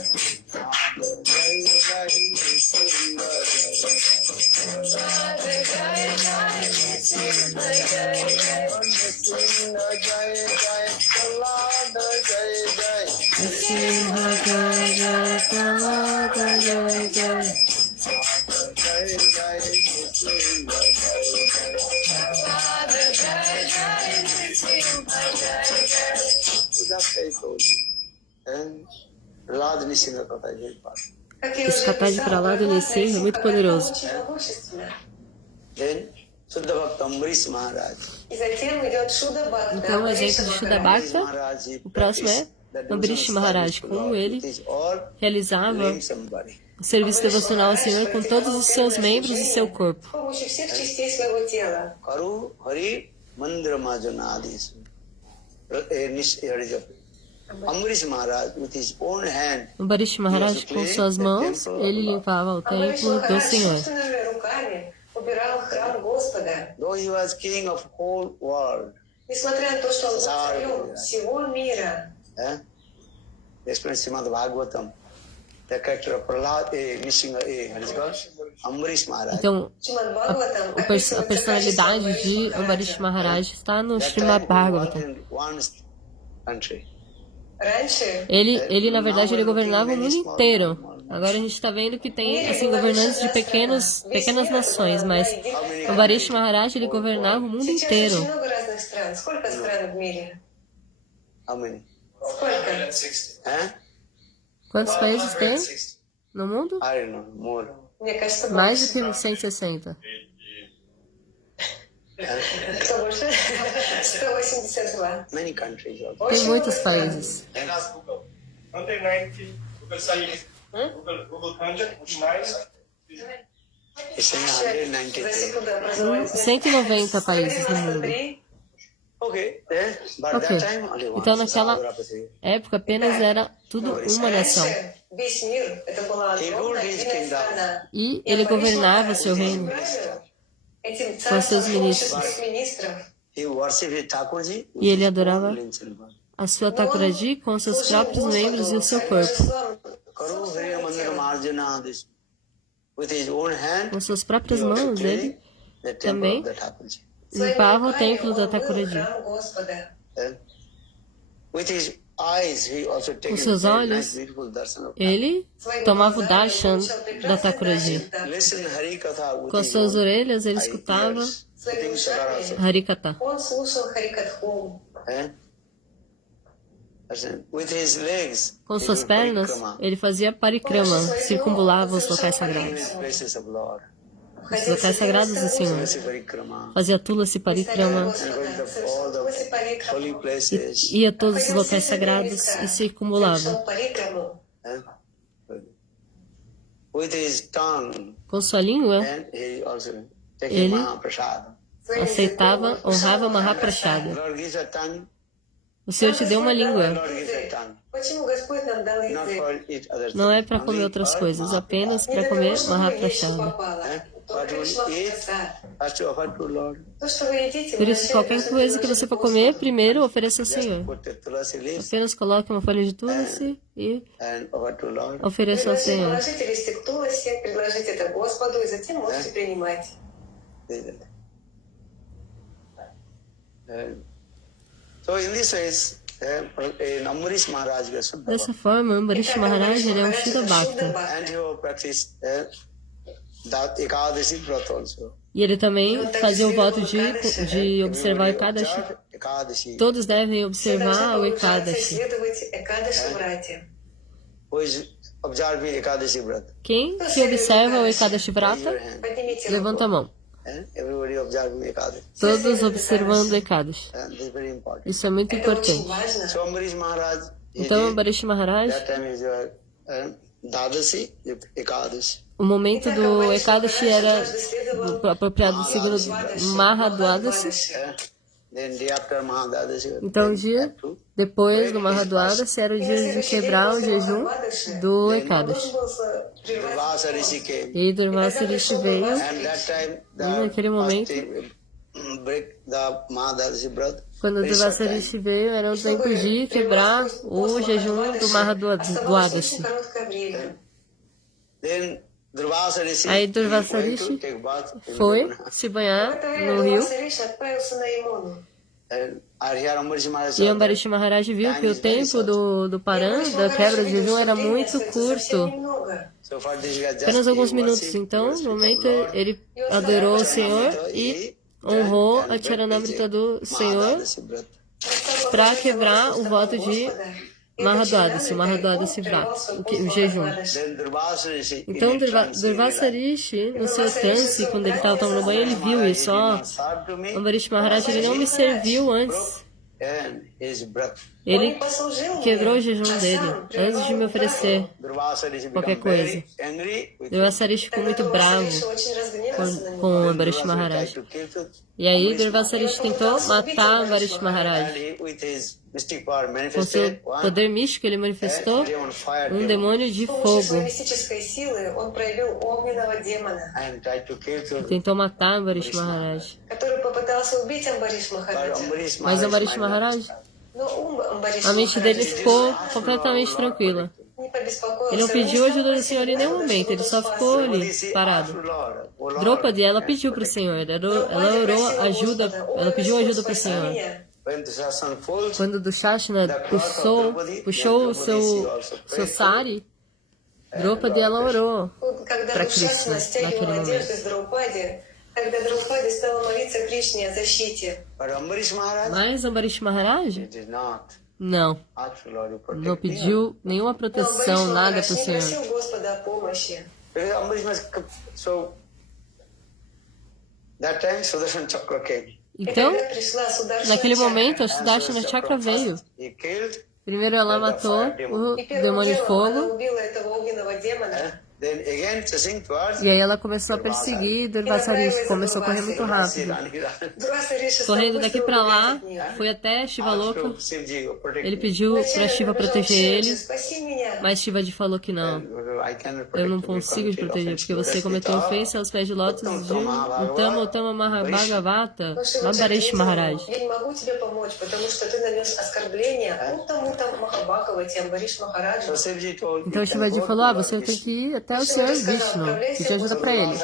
Prahlad Nrsimha Katha is very powerful. Esse Katha para lá do Nissim é muito poderoso. Then Shuddha Bhakta Ambarish Maharaj. Então, o exemplo de Shuddha Bhakta, o próximo é Ambarish Maharaj, como ele realizava o serviço devocional ao Senhor com todos os seus membros e seu corpo. Karu Hari Mandira Majanadis. Ambarish Maharaj, with his own hand, Ambarish Maharaj, com suas mãos, ele limpava o templo do Senhor. though he was king of whole world, Несмотря на то, что он был царем всего мира, explain Srimad Bhagavatam, the character of Prahlad, Ambarish Maharaj. Então, a personalidade de Ambarish Maharaj está no Srimad Bhagavatam. Ele, na verdade, ele governava o mundo inteiro. Agora a gente está vendo que tem, assim, governantes de pequenas nações, mas Ambarish Maharaj, ele governava o mundo inteiro. How many? Quantos países tem no mundo? I don't know, more. Mais do que 160. Many countries also. Tem muitos países. It's saying 193. 190 países no mundo. Okay, but Ok. that time only one. Então, naquela época, apenas era tudo uma nação. He ruled his kingdom. E ele governava o seu reino com seus ministros. He worshipped Thakurji. E ele adorava a sua Thakuraji com seus próprios membros e o seu corpo. Karu Hriya Mandira Marjana, this. With his own hand, Com suas próprias he also mãos, ele cleaned the temple também of the Thakurji. limpava o templo da Thakuraji. With his eyes, he also Com taken seus very olhos, nice, beautiful darshan of ele tomava o darshan da Thakuraji. Listen Hari Katha with Com his suas own orelhas, ele escutava ears, sitting Sagarasa. Harikatha. With his legs, Com he suas would pernas, parikrama, ele fazia parikrama, circumambulava os locais sagrados. places of Lord. Os locais sagrados do Senhor. Tulasi parikrama, Fazia Tulasi Parikrama, and going to all the holy places. ia a todos os locais sagrados e circumambulava. With his tongue, Com sua língua, and he also taking Ele Mahaprasad. aceitava, honrava Mahaprasada. Lord gives a tongue, O Senhor te deu uma língua. Lord gives a tongue. Почему Господь нам дал Not язык? for eat other Não é things. para comer Only outras for coisas, apenas Не para для comer того, чтобы есть, что Mahaprasada. попало. What Только will лишь eat Махапрасад. has to offer to Lord. То, что вы едите, Por вы isso, qualquer coisa que você for comer, primeiro ofereça ao Senhor. Put the tulasi leaves Apenas coloque uma folha de Tulasi e and offer to Lord. ofereça ao Senhor. Предложите листик Туласи, предложите это Господу, и затем можете принимать. So in this ways, Ambarish Maharaj was Shuddha Dessa forma, Ambarish Maharaj ele é um Shuddha Bhakta. and he practiced that Ekadashi Vrat also. E ele também fazia o voto de observar o Ekadashi. Ekadashi. Todos devem observar o Должны Ekadashi. следовать Экадаши братья. Who is observing Ekadashi Vrat? Quem que observa o Ekadashi Vrata, Поднимите levanta a руку. mão. Everybody observing Ekadashi. Todos observando o Ekadashi. And this is very important. Isso é muito Это очень importante. важно. So Ambarish Maharaj, he Então, did, Ambarish Maharaj, that time is Dadasi Ekadashi. o momento do Ekadashi era apropriado segundo Mahadwadasi. Then day after Mahadadashi. Então, o dia depois do Mahadwadasi era o dia de quebrar o jejum do Ekadashi. Durvasa Rishi came. E Durvasa Rishi veio. And that time, E naquele momento, break the Mahadadashi Vrat. quando Durvasa Rishi veio, era o tempo de quebrar o jejum do Mahadwadasi. Короткое время. Then Durvasa Rishi Aí Durvasa went to Rishi take bath in foi Yamuna. se banhar В это no время rio. Durvasa отправился на Ямону. And here Ambarish Maharaj E saw that Ambarish Maharaj viu que o tempo do Paran, da quebra de jejum, era muito curto. so for this guy just Apenas alguns he minutos. worship, Então, worship no momento, the Lord. ele adorou o Senhor e honrou a Charanamrita do Senhor Mahadadashi Vrat. para quebrar o voto de Mahadwadasi Vrat, o jejum. Then Durvasa Rishi, in Então, a trance, he Durvasa realized, Rishi, no seu trance, quando ele estava tomando banho, ele viu isso, ó. Ambarish Maharaj, ele não me serviu antes. and his breath. Ele quebrou o jejum dele antes de me oferecer Durvasa Rishi qualquer became coisa. very angry with Durvasa Rishi ficou muito bravo com o Ambarish Maharaj. to kill to E aí, Durvasa Rishi tentou matar Ambarish Maharaj. and he, with his mystic power Com seu manifested one poder místico, ele manifestou demon fire um demon demônio de С помощью своей fogo. мистической силы он проявил огненного демона, and tried to kill to Tentou matar Ambarish Maharaj. который попытался убить Амбариш but Махараджа. Ambarish Mas Ambarish Maharaj Maharaj, Но Амбариш a mente dele Махараджа ficou completamente tranquila. не Ele побеспокоился. não pediu ajuda do Senhor em nenhum momento, ele só ficou ali, parado. Draupadi, ela pediu para o Senhor, ela orou ajuda, ela pediu ajuda para o Senhor. when the Shasana falls, Quando Dushasana puxou o seu sari, Draupadi, ela orou Когда para Душасана Krishna стягивал naquele одежду momento. с Драупади, когда Драупади стала молиться Кришне о защите, but Ambarish Maharaj Mas Ambarish Maharaj, he did not não, ask the Lord to protect não me. pediu nenhuma но Амбариш proteção, nada Махарадж para o не Senhor. просил Господа о помощи. Because Ambarish Maharaj, so that time Sudarshan Chakra came. И Então, когда пришла Сударшана naquele momento, a Чакра, Sudarshana Chakra veio. He killed, Primeiro ela matou o и первым demônio de делом она fogo, убила этого огненного демона, then again chasing towards e aí ela começou a perseguir Durvasa Rishi, começou a correr muito rápido. Durvasa Rishi стал Correndo daqui быстро para убегать lá, от нее. foi até Shivaloka. Shivji protect Ele me. pediu para Shiva proteger ele, Спаси меня. mas Shivaji falou que não. I cannot Eu não protect you. consigo te proteger, porque você cometeu ofensa aos pés de lótus de Uttama Mahabhagavata, Ambarish Maharaj. Я не могу тебе помочь, потому что ты нанес оскорбление Уттаму Махабхагавати, Амбариш Махараджу. So Shivji told, Então you can Shivaji go falou, to ah, você Lord tem Vishnu. que ir até o Senhor Vishnu, pedir ajuda para ele.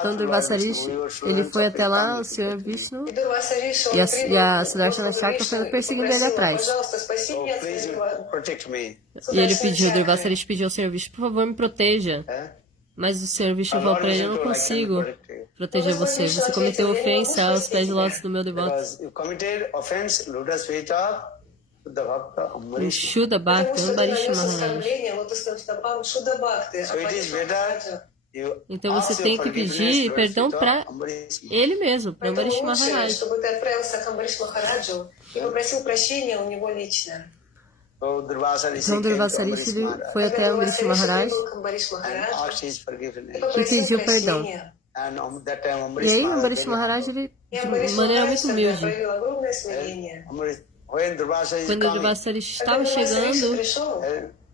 Então Durvasa Rishi, ele foi até lá, o Senhor Vishnu, И Дурваса Риши, он e принял a Sudarshana Господу Chakra Вишну foi и perseguindo ele попросил, atrás. пожалуйста, спаси So меня от please своего protect me. E ele Сударшана pediu, Чакры. Durvasa Rishi pediu ao Senhor Vishnu, por favor, me proteja. Mas o Senhor Vishnu falou para ele, eu não consigo proteger você. Você cometeu ofensa aos pés de lótus do meu devoto. Because you committed offense, lotus feet of the Bhakta O Ambarish. Shuddha Потому Bhakti, что ты Ambarish нанес Maharaj. оскорбление лотосным стопам Шуда Бхакты, So it is Амбариш better Махараджа. you Então você ask tem your que forgiveness, pedir lotus perdão feet of para Ambarish. ele mesmo, para Поэтому Ambarish лучше, Maharaj. чтобы ты отправился к Амбариш Махараджу и попросил прощения у него лично. So Durvasa Rishi Então came to Durvasa Ambarish Rishi Maharaj foi até Ambarish Maharaj прибыл к Амбариш and Махараджу asked his и forgiveness. попросил pediu perdão. прощения. And that time E Ambarish aí Maharaj Ambarish very Maharaj, ele, И Амбариш de maneira Махарадж muito тогда humilde, проявил огромное смирение. Ambarish, when Durvasa is quando coming, Durvasa Rishi Когда estava Дурваса Риши chegando, пришел,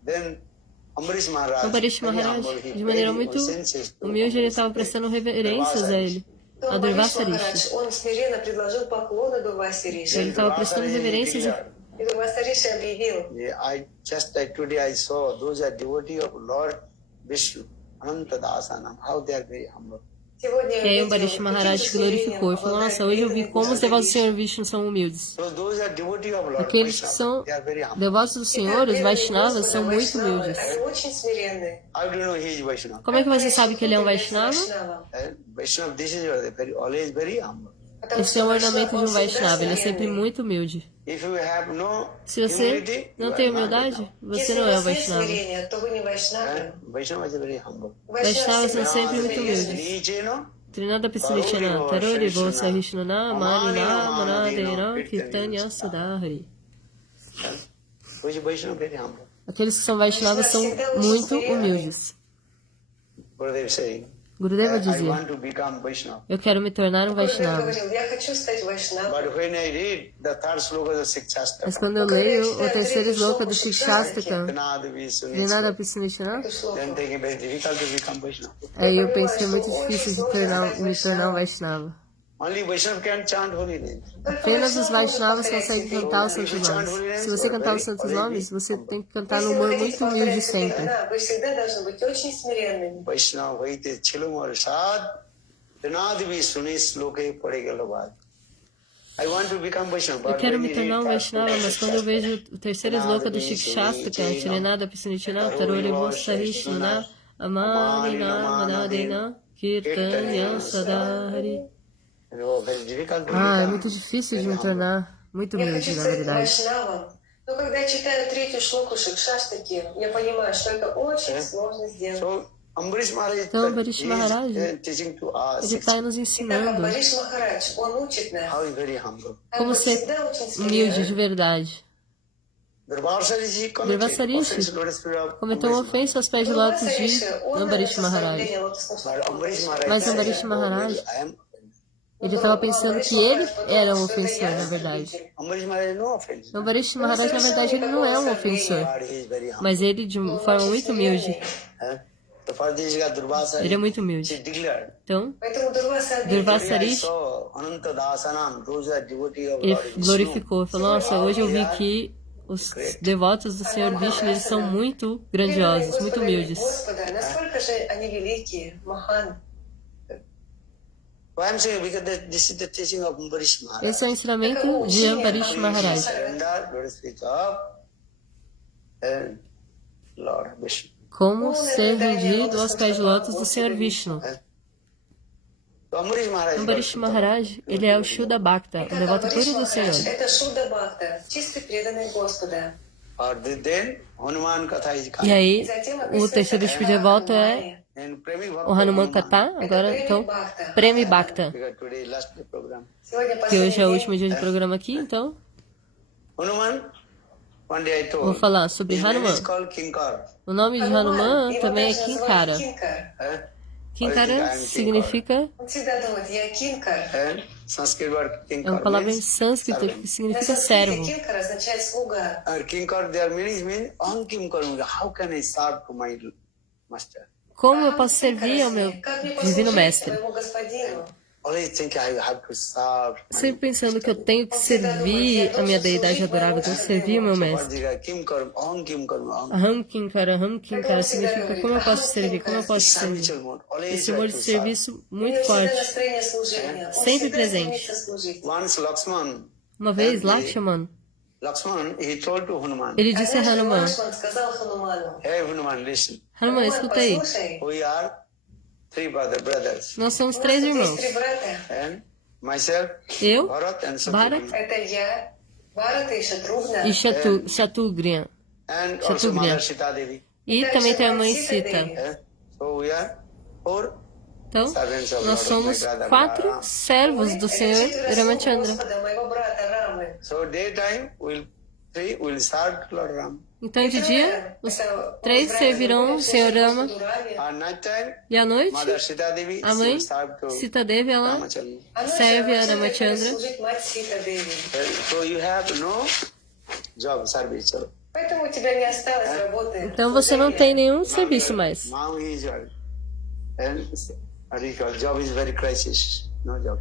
then Ambarish Maharaj, Ambarish very Maharaj, humble, he de maneira paid muito obeisance to humilde, ele Ambarish. estava prestando reverências a ele, то a Амбариш Durvasa Махарадж, Rishi. он смиренно предложил поклоны Дурвасе Риши. Ele estava prestando reverências a И Дурваса Риши объявил, I just like today I saw those are devotees of Lord Vishnu, Ananta Dasanam, how they are very humble. сегодня E aí я Ambarish увидел, Maharaj каким glorificou e falou, смирением nossa, hoje eu vi обладает como os преданный devotos do Дурваса Senhor Vishnu são humildes. So those are devotees of Lord Aqueles que Vishnu, são they are very humble. devotos do Senhor, os Vaishnavas, são muito Вайшнавы, humildes. они очень смиренные. How do you know he is Vaishnava? Como é que você sabe que ele é um Вайшнава? Vaishnava? Vaishnava, this is very, always very humble. Потому Esse é что o ornamento de он um всегда Vaishnava, ele é sempre смиренный. muito humilde. If you have no Se você humility, não you tem are not humildade, Vaishnava. você Если não у é um вас нет Vaishnava. смирения, то вы не вайшнавы. Vaishnava is very humble. Vaishnavas são sempre muito humildes. Srijeno, Trinada Pisunichana, Tarori Vosa Rishnana, Manina, Manadena, Kirtanya Sadahari. which is Vaishnava very humble. Aqueles que são Vaishnavas são muito humildes. Gurudev saying, Gurudeva I dizia, want to become Vaishnava. eu quero me tornar um Гурудев Vaishnava. говорил, я хочу стать вайшнавой. But when I read the third sloka of the Sikshastra, Mas quando eu leio o terceiro sloka do Shikshastakam, Trinada Pisunichana, then they get very difficult to become Vaishnava. aí eu penso que é muito difícil de me tornar um Vaishnava. Only Vaishnava can chant holy names. Apenas os Vaishnavas conseguem cantar os santos nomes. Se você cantar os santos nomes, você tem que cantar no humor muito humilde sempre. Вы всегда должны быть очень смиренными. Vaishnava hoite chilumar sad, Trinadavi suni sloke pade gelo baad. I want to become Vaishnava. Eu but quero when me you tornar read um third Vaishnava, sloka mas quando eu vejo o terceiro sloka do Shikshastakam, Trinada Pisunichana, Tarori Vosa Rishnana, Amanina, Manadena, Kirtanya Sadahari. very difficult to Ah, é become. muito difícil de me tornar muito Я humilde, хочу na стать verdade. вайшнавом, Но когда я читаю третью шлоку Шикшаштаки, я понимаю, что это очень сложно сделать. So Ambarish Maharaj Então, Ambarish Maharaj, is teaching to us ele está nos Итак, ensinando Амбариш Махарадж, он учит нас. how is very humble. como Он ser всегда очень humilde смиренный. de verdade. Durvasariji Durvasarishi cometeu uma ofensa aos pés de lótus de Ambarish Maharaj. Mas Ambarish Maharaj, ele estava pensando que ele era um ofensor, na verdade. Ambarish Maharaj no offense. Ambarish Maharaj, na verdade, ele não é um ofensor, But he is very humble. mas ele, de uma forma muito humilde, So for this guy, Durvasariji, ele é muito she humilde. declared. Então, Поэтому Дурваса Durvasarishi, So Ananta Dasanam, those are devotee of ele Lord Vishnu. glorificou, falou, nossa, hoje eu vi que os devotos do Senhor Vishnu, eles são muito grandiosos, muito humildes. Господа, насколько же они великие, Махан. Why I'm saying because this is the teaching of Ambarish Maharaj. Esse é o ensinamento de Ambarish Maharaj. Surrender, Lord speak up, and Lord Vishnu. Como ser rendido aos pés de lótus do Senhor Vishnu. So Ambarish Maharaj. Ambarish Maharaj, ele é o Shuddha Bhakta, o devoto puro do Senhor. Это Шуда Бхакта, чистый преданный Господа. Or then Hanuman Katha is E coming. aí, o terceiro tipo de devoto é And Premi o Hanuman Katha, agora então, Premi Bhakta, Because today last day program. Сегодня que hoje é o последний último dia de programa aqui, então, Hanuman, one day I told. vou falar sobre His name is Hanuman. called Kinkar. O nome de Hanuman его também é даже называют Kinkara. Кинкар. Kinkara significa, Он всегда думает, я Кинкар. And Sanskrit word é Kinkar uma palavra em means sânscrito servant. que На significa санскрите servo. Кинкар означает слуга. Kinkar, their meaning means Ankim Karunga. How can I serve to my master? Como eu posso servir ao meu Как мне divino послужить mestre? своему господину? Always think I have to serve. Sempre pensando que eu tenho que servir a minha deidade adorável, eu tenho que servir o meu mestre. Kinkar, Ankim Karunga. Aham Kinkara significa como eu posso servir, como eu posso servir. Servitual mode. Always Esse try amor to de serve. serviço У muito него всегда forte. настроение служения. Он Sempre всегда presente. стремится служить. Once Uma vez, Lakshman, Lakshman, he told to Hanuman, ele disse a Однажды Hanuman, Лакшман сказал Хануману: hey Hanuman, listen. Hanuman, «Хануман, escuta aí, послушай, We are three brothers. nós somos у нас três тут есть irmãos. три брата. And myself, Eu, Bharat and Bharat Satyajit. Это я, Бхарата и Шатругна. e Shatrughna. And also Shatrughna. Mother Sita Devi. E também tem a mãe Sita. So we are four Então, servants of nós Lord, somos my brother 4 Ram. servos do Senhor Ramachandra. Господа, моего брата Рамы. So daytime, three will serve to Lord Ram. Então, de dia, os 3 servirão o Senhor Rama. At night time, E à noite, Mother Sita Devi a she mãe will serve to Sita Devi, ela Ramachandra. serve a Ramachandra. служить мать Сита Деви. So you have no job, service. Поэтому у тебя не осталось работы. Então você não tem nenhum serviço mais. Now he is and what do you call, job is very crisis. No job.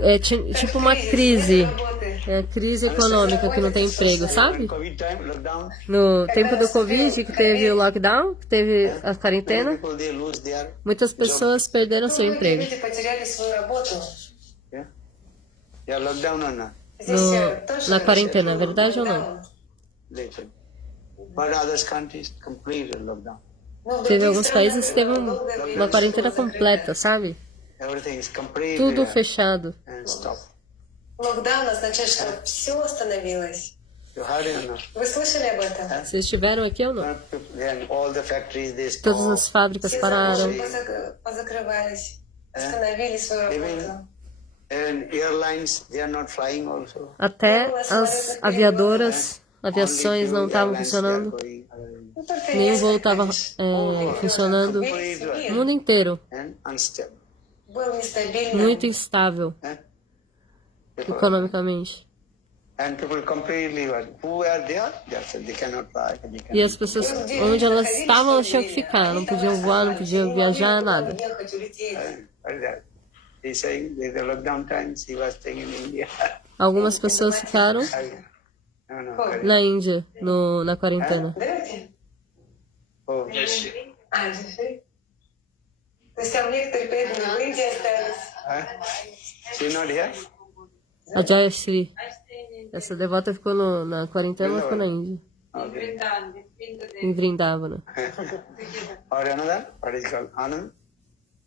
É tipo uma crise. Работы. É a crise econômica que não tem emprego, sabe? COVID time, lockdown, No tempo do Covid, que teve o lockdown, que teve a many quarentena, people they lose their muitas pessoas perderam seu Многие emprego. люди потеряли свою работу. yeah. Yeah, lockdown or not. Здесь тоже Na quarentena, é verdade ou não? lockdown. Later. But others countries complete lockdown. Но в Teve других alguns странах países que teve долгое время uma quarentena было закрыто. completa, sabe? Everything is complete Tudo fechado. and stop. Локдаун означает, что все остановилось. You heard it or not? Вы слышали об этом? Vocês estiveram aqui ou não? Then all the factories they Todas stop. as fábricas Все pararam. заводы позакрывались, остановили свою работу. And airlines they are not flying also. Até as aviadoras, aviações não estavam funcionando. Ну, только Nenhum voo несколько estava лишь. funcionando. Весь O мир mundo inteiro. And unstable. был нестабильным. Muito instável People- economicamente. And people completely who are there, they cannot fly. They E cannot. as pessoas, onde elas estavam, elas tinham que ficar. Não podiam voar, não podiam viajar, nada. Ехать, улететь. What is that? He's saying there's a lockdown times he was staying in India. Algumas pessoas ficaram No, no. na Índia, na quarentena. Давайте. Oh, А, решили? То есть там некоторые преданные в Индии остались. she's not here? A Jayashri, essa devota ficou na quarentena, ela ficou na Índia, Okay. em Vrindavana. Or another, what is called Anand?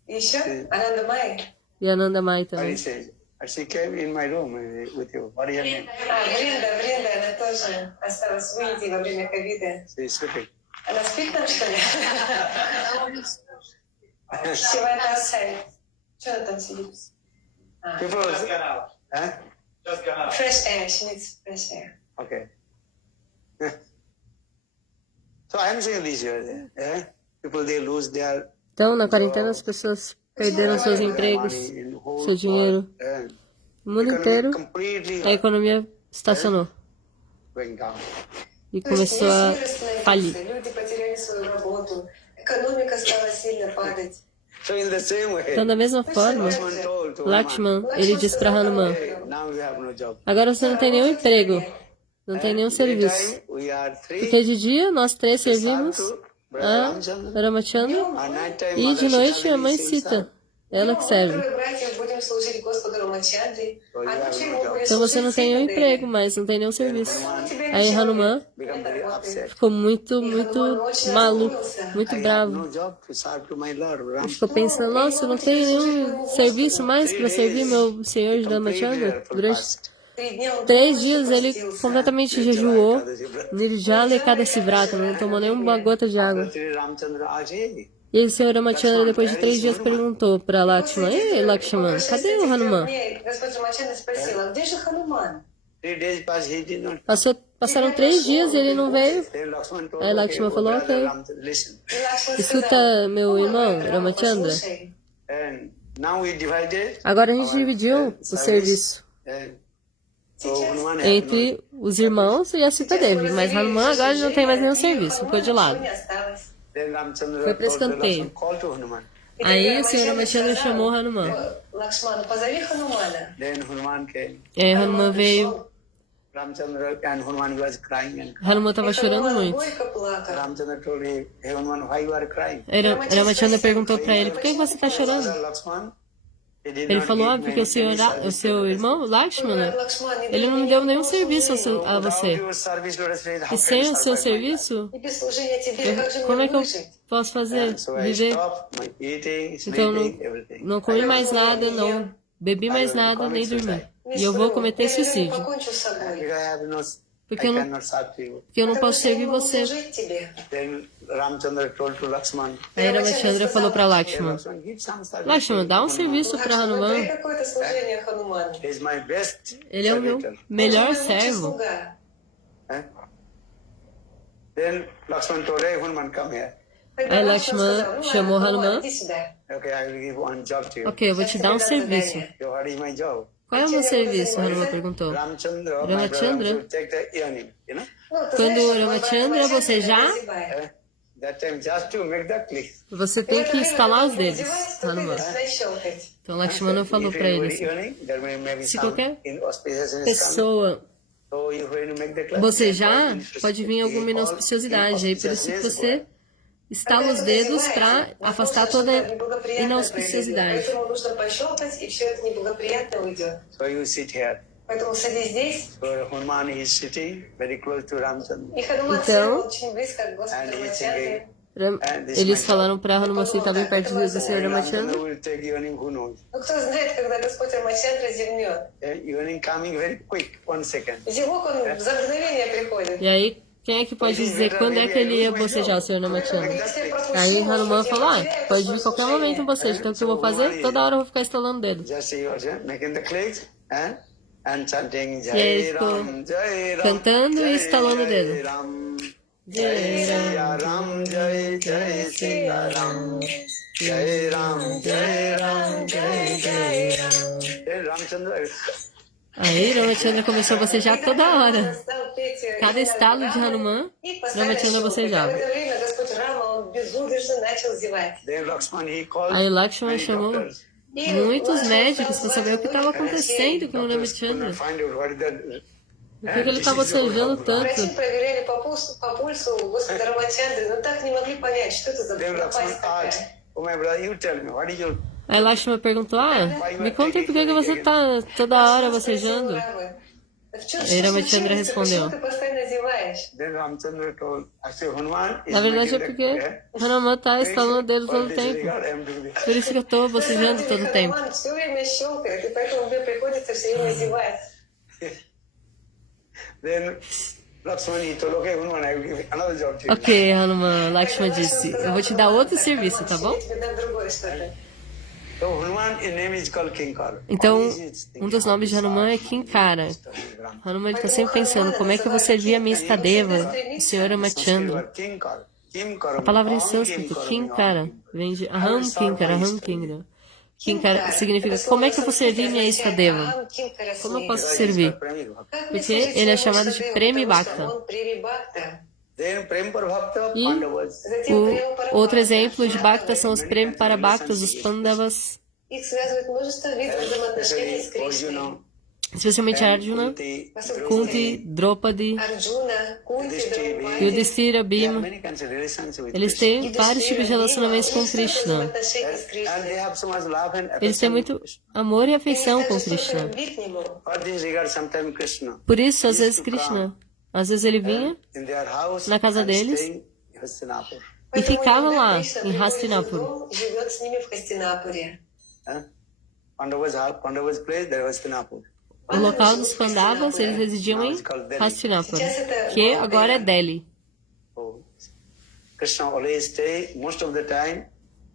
И еще Ананда Май. E a Nanda Mai What he também. says? She came in my room with you. What is your name? Бринда, она тоже осталась в Индии во время ковида. She's sleeping. Она спит там, что ли? She went outside. Что она там сидит? People, Just got out. huh? Just got out. Fresh air, she needs fresh air. Okay. So I'm saying this here, people they lose their Então, na quarentena, as pessoas perderam seus empregos, money in whole seu dinheiro. world, O mundo inteiro, completely a economia estacionou going down. e То есть começou a весь мир остановился, falir. люди потеряли свою работу, экономика стала сильно падать. So in the same way, Então, da mesma forma, Lakshman told to Lakshman, ele disse para Hanuman, Hanuman, "Hey, now we have no job. agora você não tem nenhum emprego, não tem nenhum serviço. Daytime, we are three. Porque de dia nós três servimos Sadhu, Brother a Ramchandra, Ramachandra and nighttime e de Mother noite a mãe Sita Sita, ela que serve. Трое братьев будем служить Господу Рамачандре, а ночью мы будем Então você não служить tem nenhum Ситадеве. emprego, mas não tem nenhum serviço. Aí Hanuman become very upset. ficou muito maluco, muito I have bravo. no job to serve to my Lord. Ram. Ficou pensando, nossa, eu não tenho nenhum serviço mais para servir meu senhor Ramachandra. Durante 3 dias ele completamente jejuou, Nirjala e Kadasi Vrata, não tomou nenhuma gota de água. Sri Ramchandra asked, "Hey, E o senhor Ramachandra, depois de 3 dias, perguntou para Lakshman, ei, Lakshman, cadê o Hanuman? Мне Господь Рамачандра спросил, а где же Хануман? 3 days passed, he did not. Passaram 3 dias e ele não veio. Then Lakshman told, Aí Lakshman falou, brother ok. Ramchandra, listen. И Лакшман Escuta, сказал, meu irmão, Рама, Ramachandra, послушай, And now we divided agora a gente dividiu o serviço and so Hanuman had entre os irmãos e a Sita Devi, mas Hanuman agora não tem mais nenhum serviço, ficou de lado. Then Ramchandra Foi pra told the escanteio. Lakshman, call to Hanuman. Aí o senhor Ramachandra chamou Hanuman. Лакшману, позови Ханумана. Then Hanuman came. E aí Hanuman veio, Ramchandra and Hanuman was crying and Hanuman estava chorando Хануман muito. горько плакал. Ramchandra told him, hey Hanuman, why you are crying? Aí Ramachandra perguntou para ele, por que você está chorando? Brother Lakshman, he did Ele not falou, give porque o seu irmão, Lakshmana, Лакшман, ele não me deu nenhum serviço a Without você. your service, Lord, said, how E can sem you o seu survive my life? serviço, и без служения тебе, как же como é мне que eu выжить? posso fazer? So I Viver? stopped my eating, Então sleeping, everything. não comi mais nada, não bebi mais nada, nem dormi. E eu vou cometer Я же suicídio. покончу с собой. Because I have no, Porque I eu não, cannot serve to you. porque eu não Потому posso что я servir не могу você. служить тебе. Then Ramchandra told to Lakshman, Aí Ramachandra falou para hey, Lakshman, Lakshman, give some service. Lakshman, dá um to serviço para Лакшман, дай Hanuman. какое-то служение Хануману. He is my best Ele é o meu servitor. melhor Он мой лучший servo. слуга. Eh? Then Lakshman told, hey Hanuman, come here. Тогда Aí Лакшман Lakshman сказал, chamou Hanuman. иди сюда. Okay, I will give one job to you. Ok, eu vou te dar um serviço. So what is my job? Qual é o meu serviço? Hanuman perguntou. Ramchandra, my Ramachandra? brother, will take the earning, you know? Ну, ты Quando знаешь, Ramachandra bocejar, Eh? That time just to make the click. você tem que instalar os dedos, Hanuman. Então Lakshmana falou If para ele anybody assim, earning, there may be se some qualquer inauspicious in his pessoa So you when you make the clap, bocejar, then pode vir alguma inauspiciosidade. Aí por isso que você estala os dedos para afastar toda inauspiciosidade. Поэтому нужно пощелкать, и все это неблагоприятно уйдет. So you sit here. Поэтому садись здесь. So Hanuman is sitting very close to Ramchandra. И Хануман Então, сел очень близко к Господу And he's Рамачандре. thinking, Eles falaram para Hanuman sentar bem perto do Senhor when Ramachandra. Ramchandra will take earning, who knows? Ну, кто знает, когда Господь Рамачандра зевнет. Earning coming very quick, 1 second. Зевок, он за мгновение приходит. E aí, quem é que pode dizer quando é que ele ia bocejar, o Senhor Ramachandra? Aí Hanuman falou, pode vir qualquer momento um bocejo. Então o que eu vou fazer? Toda hora eu vou ficar estalando o dedo. Just he was making the clicks and chanting E aí ele Jai ficou Ram, Jai Ram, cantando e estalando o Jai dedo. Ram, Jai Siya Ram, Jai Jai Siya Ram, Jai Ram, Jai Ram, Jai Jai Ram. Then Ramchandra, Aí Ramachandra começou a bocejar toda hora. Стал петь Cada estalo de Hanuman, и постоянно Ramachandra щелкал. bocejava. В это время Господь Рама, он безудержно начал зевать. then Lakshman he called Aí Lakshman many chamou doctors. И muitos Лакшман médicos стал para saber o que estava звать acontecendo com o Doctors could Ramachandra. not find out what is the Por que ele estava bocejando tanto? Врачи проверяли по пульсу Господа Рамачандры, но так не могли понять, что это за Then Lakshman напасть такая. asked, oh my brother, you tell me, what is your... Aí Lakshman perguntou, me conta aí por que você tá toda hora bocejando. В чем Aí Ramachandra случилось? respondeu, Почему ты постоянно зеваешь? понимаешь? Then Ramchandra told, actually Hanuman is Na verdade é making porque Hanuman tá estalando o dedo for todo o this tempo. regard, I am to be. Por isso que eu tô На самом bocejando деле, todo o tempo. Хануман все время щелкает, и поэтому мне приходится все время зевать. Then Lakshmana he told, okay, Hanuman, I will give you another job to you. Ok, Hanuman, Lakshmana disse, eu vou te dar outro serviço, tá bom? Я тебе дам другое что-то. So Hanuman, his name is called Kinkar. Então, Always he's thinking, um dos nomes de Hanuman é Kinkara. Hanuman está sempre pensando, como é que eu vou servir a minha Istadeva, o Senhor Amachandra. Kinkar. A palavra em sânscrito, Kinkara, vem de Aham Kinkara, Aham Kinkara. Kinkara significa, como é que eu vou servir minha Istadeva? Como eu posso servir? Porque ele é chamado de Premi Bhakta. Он Преми Бхакта. Then Prem Bhakta Pandavas. O outro exemplo de Bhakta são os Premi para Bhaktas, os Pandavas, Их связывает множество видов взаимоотношений с Кришной. Arjuna, especialmente Arjuna, Kunti, Draupadi, Арджуна, Кунти, Драупади. Yudhishthira, there are Bhima. many kinds of relations with Eles Krishna. têm vários tipos de relacionamentos com Krishna. Взаимоотношения с And Кришной. they have so much love and Eles têm affection. muito amor e Они afeição com также столько Krishna. любви к нему. For this regard, sometimes Krishna Por isso, às vezes, Krishna, às vezes ele vinha in their house na casa and deles staying in Hastinapur. e Поэтому ficava иногда lá, Кришна em приходит в Hastinapur. дом, живет с ними в Хастинапуре. Pandavas place, there was Hastinapur. O local dos Pandavas, eles residiam em Hastinapur, que agora é Delhi. So, Krishna always stay, most of the time,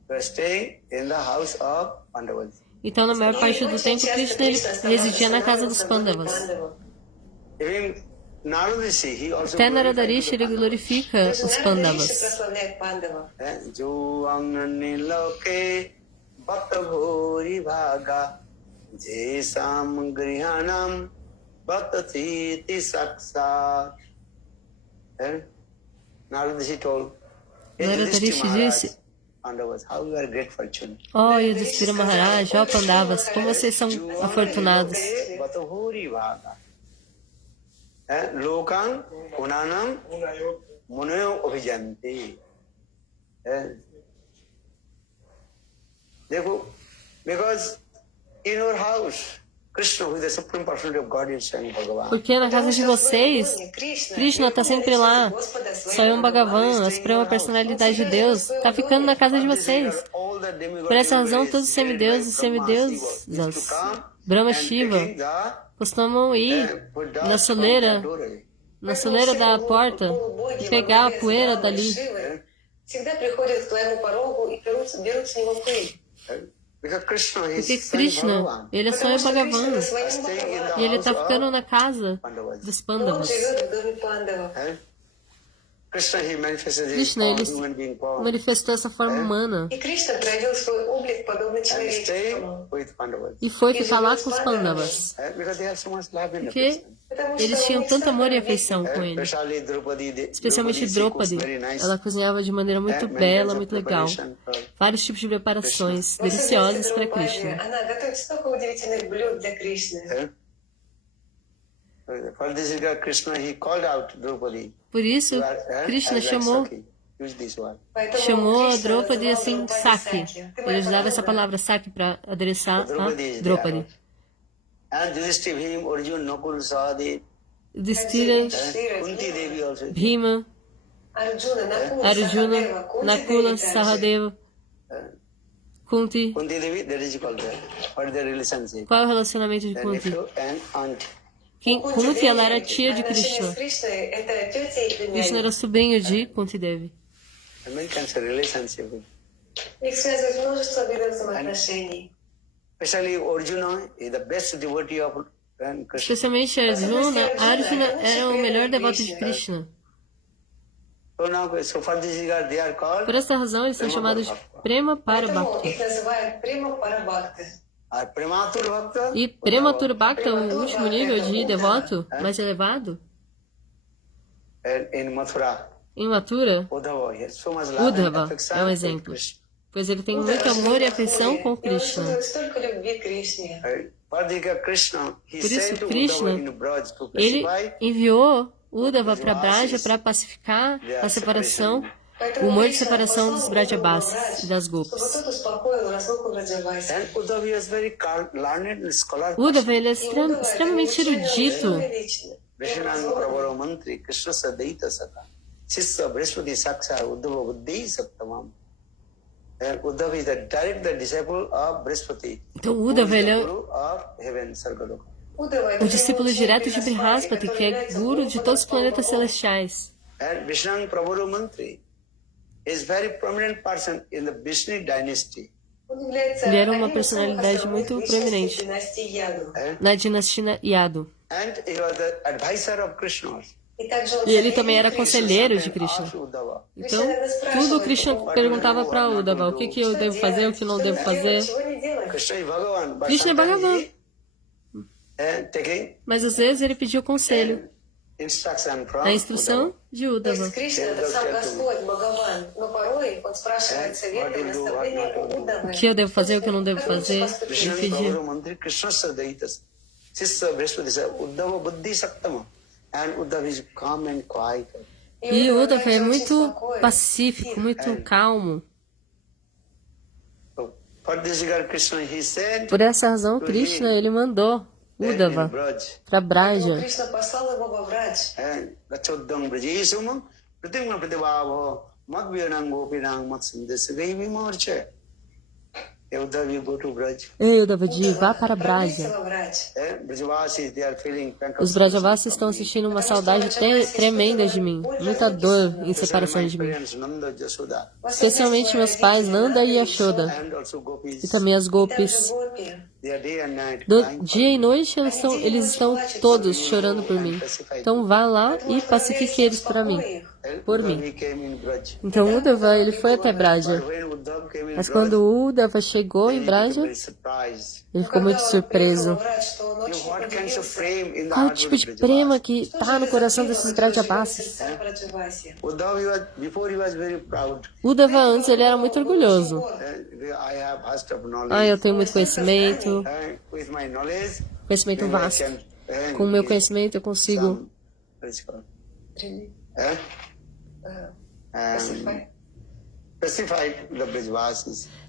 they stay in the house of Pandavas. Então, na maior parte do tempo, Krishna ele residia na casa dos Pandavas. Even Narada-rishi, he also Até glorified Naradarishi, ele glorifica Даже os Нарада Риши Pandavas. прославляет пандавов. Jo angani loke bhakta bhori bhaga je sam grihanam bhakta thiti saksat. Narada-rishi told, Naradarishi disse, Pandavas, how you are great fortune. ó Yudhishthira Maharaj, ó Pandavas, como vocês são afortunados. Bhakta bhori bhaga. Lokam punanam munayo abhijanti. Because in your house, Krishna, who is the supreme personality of God, is Swami Bhagavan. Porque na casa de vocês, Krishna está sempre lá. Swayam Bhagavan, a suprema personalidade de Deus, está ficando na casa de vocês. Por essa razão, todos os semideuses e semideusas, Brahma Shiva, costumam ir na soleira da porta e pegar a poeira dali. Всегда приходят к твоему порогу и берут с него пыль. Because Krishna is Porque Swami Krishna, Bhagavan. ele é Swayam Bhagavan. Staying in the E ele house está of ficando na casa Pandavas. dos Он Pandavas. живет в доме пандавов. Krishna, he manifested his Krishna, form, ele human being form, manifestou essa forma humana И Кришна проявил свой облик, подобный and stay человеческому. with Pandavas. e foi ficar lá com os Pandavas. Because they have so much love and Porque affection. Потому eles что у tinham них tanto столько amor e любви. afeição com ele. Especially Draupadi, Especialmente she cooks Draupadi. very nice. Ela cozinhava de maneira muito Many bela, kinds of muito legal. preparation for Vários tipos de preparações В особенности deliciosas para Драупади, Krishna. она готовит столько удивительных блюд для Кришны. For this regard, Krishna, he called out Draupadi. Por isso, Krishna chamou Use this one. Поэтому a Кришна Draupadi называл assim, Драупади Saki. Саки. Ты Ele моя usava essa подруга. palavra Saki para adereçar a Draupadi is Draupadi. there. And Yudhishthira, Bhim, Arjun, Nakul, Sahadev, Yudhishthira, Kunti Devi also. Bhima, Арджуна, Накула, Arjuna, Сахадева, Кунти Nakula, Деви также. Sahadeva, Kunti. Kunti Devi, that is called there. What is the relationship? Qual é o relacionamento de The Kunti? nephew and aunt. Kunti, ela era tia de Отношения Krishna. с Кришной — это тетя и Krishna племянник. era sobrinho de Kunti Devi. And many kinds of relationship. Их связывает множество видов взаимоотношений. Especially Arjuna is the best devotee of Krishna. Especialmente Arjuna era o melhor devoto de Krishna. So now, so for this regard, they are called Por essa razão, eles são chamados de Prema para Поэтому Bhakta. их называют Према Парабхакта. Prematur Bhakta. E Prematura Bhakta, o último nível de devoto mais elevado, And in Mathura, em Mathura, Uddhava, he has so much love and Uddhava affection é um with exemplo, Krishna. pois ele tem muito amor e afeição com И он Krishna. чувствует столько любви к Кришне. For this regard, Krishna, he Por isso, sent to Krishna, Uddhava in Braj to Ele pacify enviou Uddhava para Braja para pacificar a separação, o humor de separação dos Brajabasis e das Чтобы Gopas. тот успокоил разлуку Браджаваси. And Uddhava is very learned and scholar. Uddhava, ele é extremamente erudito. Vishnang Pravaro Mantri Krishna Sadaita Saka Sissa Brihaspati Saksa Uddhava Buddhi Saptamam. And Uddhava is the disciple of Brihaspati. Então Uddhava, ele é Guru of heaven, Sargaloka. o discípulo direto de Brihaspati, que é guru de todos os planetas celestiais. And Vishnang Pravaro Mantri is very prominent person in the Vishnu dynasty. Ele era uma personalidade muito proeminente na dinastia Yadu. And he was the advisor of Krishna. E ele também era conselheiro de Krishna. Então, tudo Krishna perguntava para Uddhava: o que eu devo fazer, o que não devo fazer. Krishna é Bhagavan. Mas às vezes ele pediu conselho, a instrução de Uddhava. O que eu devo fazer, o que eu não devo fazer, ele pedia. E Uddhava é muito pacífico, muito calmo. Por essa razão, Krishna, ele mandou Uddhava para Braja. Ei, Uddhava, vá para Braja. Os Brajavasis estão sentindo uma saudade tremenda de mim, muita dor em separação de mim. Especialmente meus pais, Nanda e Yashoda, e também as Gopis. Dia e noite eles estão todos chorando por mim. Então vá lá e pacifique eles para mim, por mim. Então Uddhava, ele foi até Braja. Mas quando Uddhava chegou em Braja, ele ficou muito surpreso. Qual o tipo de prema que está no coração desses Brajavasis? Uddhava antes ele era muito orgulhoso. Eu tenho muito conhecimento vasto. Com o meu conhecimento eu consigo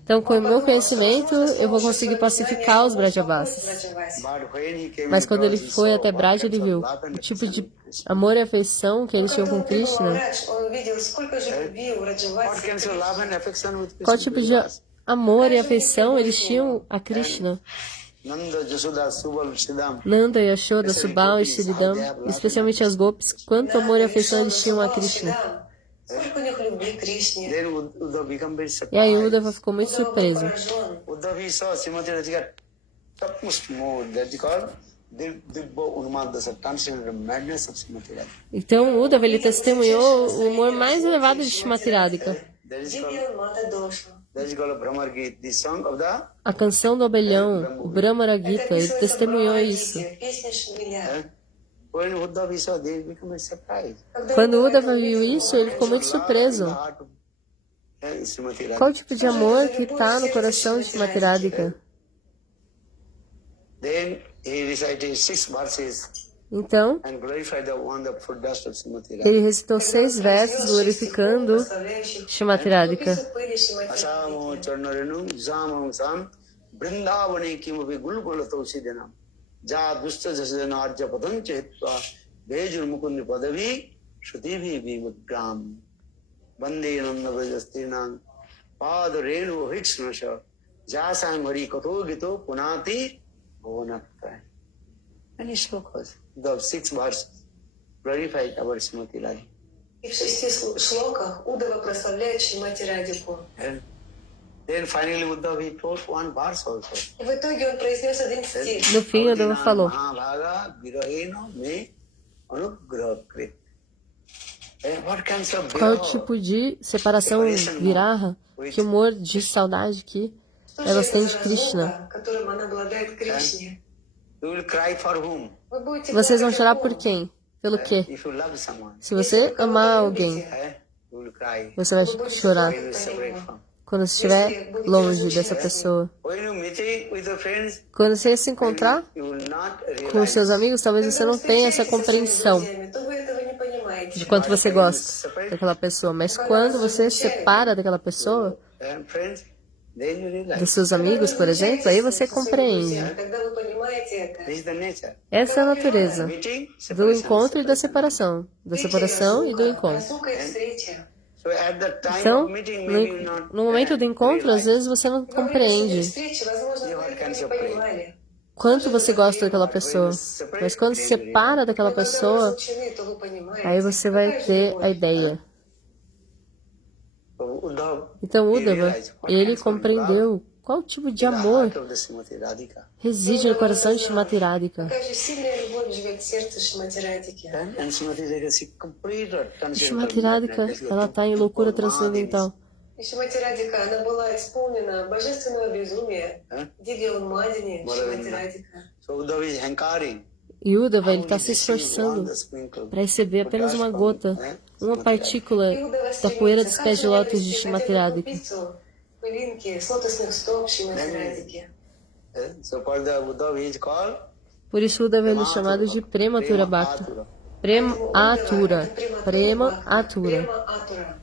então, com o meu conhecimento, eu vou conseguir pacificar os Brajavasis. Mas quando ele foi até Braja, ele viu o tipo de amor e afeição que eles tinham com Krishna. Qual tipo de amor e afeição eles tinham a Krishna? Nanda, Yashoda, Subal e Shridam, especialmente as Gopis, quanto amor e afeição eles tinham a Krishna. E aí Uddhava ficou muito surpreso. Então Uddhava, ele testemunhou o humor mais elevado de Shrimati Radhika. A canção do abelhão, o Brahmara Gita, ele testemunhou isso. Quando Uddhava viu isso, ele ficou muito surpreso. Qual o tipo de amor que está no coração de Shrimati Radhika? Então, ele recitou 6 versos glorificando Shrimati Radhika. Many shlokas. The 6 verses glorified our Srimati Radhika. И в 6 шлоках Уddhava прославляет Шримати Радику. And then finally Uddhava he told one verse also. И в итоге он произнес один стих. No fim, Uddhava falou: qual o tipo de separação viraha, que humor de saudade que elas têm de Krishna? Vocês vão chorar por quem? Pelo quê? Se você amar alguém, você vai chorar quando estiver longe dessa pessoa. Quando você se encontrar com os seus amigos, talvez você não tenha essa compreensão de quanto você gosta daquela pessoa. Mas quando você se separa daquela pessoa, dos seus amigos, por exemplo, aí você compreende. понимаете это? This is the nature. Essa é a natureza Meeting, do separation, encontro e da separation. separação. Da separação e do encontro. Разлука и встреча. So at the time Então, of meeting, maybe you not no momento do encontro, às realize vezes você não Во время compreende встречи, возможно, вы этого не понимали. quanto você gosta daquela pessoa. Mas quando se separa daquela Но когда вы pessoa, разлучены, то вы понимаете, aí você vai какая же ter любовь. a ideia. So Uddhav, Então, he Uddhava, realized what ele kind of compreendeu qual tipo de love in the amor heart of the Srimati Radhika. reside no coração de Srimati Radhika. Какая же сильная любовь живет в сердце Шримати Радики. And Srimati Radhika, she completed Srimati Radhika, ela está em loucura transcendental. И Шримати Радика, она была исполнена божественного безумия. Дивья Унмадини, Шримати Радика. So Uddhav is hankari. E Uddhava, ele está se esforçando para receber apenas uma gota, uma partícula da poeira dos pés de lótus de Srimati Radhika. Пылинки с лотосных стоп Шримати Радики. So for the Uddhav he is called Por isso Uddhava ele é chamado de Prematura Bhakta. Prema Atura. Prema Atura. Према Атура.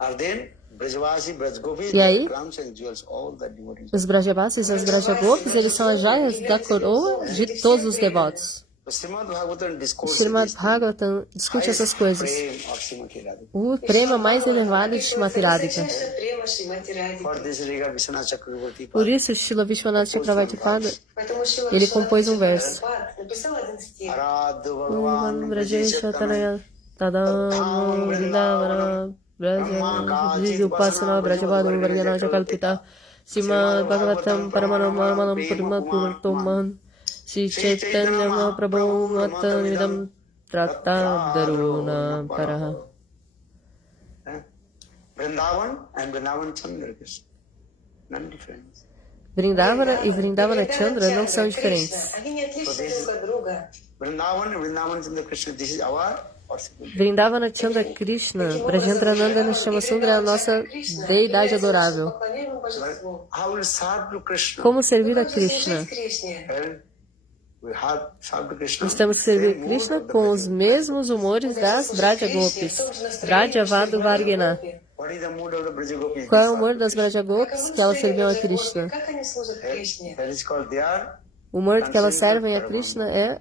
And then Brajavasi, Brajgopis, E aí? crowns and jewels, all the devotees. Os Brajavasis e as Brajagopis, eles são as joias da coroa de todos os devotos. So Srimad Bhagavatam O discourses Srimad Bhagavatam discute essas coisas. prema of Srimati Radhika. O prema mais elevado de Srimati Radhika. Высочайшая према Шримати Радики. For this regard, Vishwanath Chakravarti Por isso, Srila Vishwanath Chakravarti Pada, Поэтому Шрила ele Вишванатха compôs um verso. Chakravarti написал один стих. Aradhu Bhagavan Bhagavan Brajesha Tanaya Tadam Vrindavana Braja Upasana Brajavadu Varjana Chakalpita Srimad Bhagavatam Paramanam Purimaturtoman Sri Chaitanya Mahaprabhu Matanidam Tratadaruna Paraha. Vrindavan and Vrindavan Chandra Krishna. None difference. Vrindavana e Vrindavana Chandra não são diferentes. Они не отличны друг от друга. Vrindavan and Vrindavan Chandra Krishna, this is our possible. Vrindavana Chandra Krishna, Brajendrananda Nishama Sundara é a nossa deidade adorável. Поклоняемому божеству. How will serve to Krishna? Como servir a Как же Krishna? служить Кришне? Well, we have served to Krishna. Nós temos que servir Same Krishna mood of the com os Krishna. mesmos humores das Brajagopis. Brajavadu Vargena. What is the mood of the Brajagopis? Qual é o humor das Brajagopis que elas serviam a Krishna? Как они служат Кришне? That is called they are O humor que elas servem a Krishna é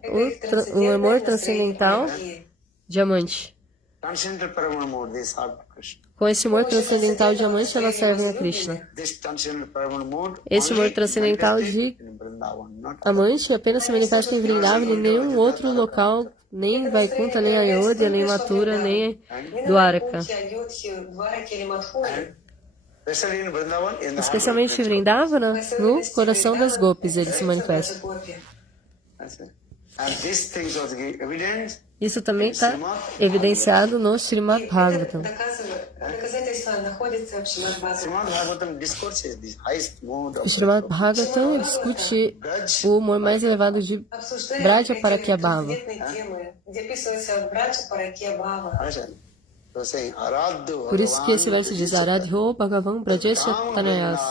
o amor transcendental diamante. transcendental Paramana mode, they serve to Krishna. Com esse humor transcendental diamante, elas servem a Krishna. This transcendental Paramana mode Esse humor only transcendental manifested de in Vrindavan, not amante apenas se manifesta em Vrindavan e em nenhum outro local, nem em Vaikuntha, nem Ayodhya, nem Mathura, nem Dwaraka. especially in Vrindavan, in the Especialmente em Vrindavana, no coração das gopis ele se manifesta. and these things was evidence. Isso também está evidenciado no Srimad Bhagavatam. Доказательства находятся в Шримад Бхагаватам. Srimad Bhagavatam discourses this highest mode O of Srimad Bhagavatam discute o humor mais elevado de Обсуждает Braja эти Parakyabhava. трансцендентные темы, где описывается Браджа Паракьябхава. Understand? So saying Aradhu Por isso que esse verso diz Aradhyo Bhagavan Brajesya Tanayas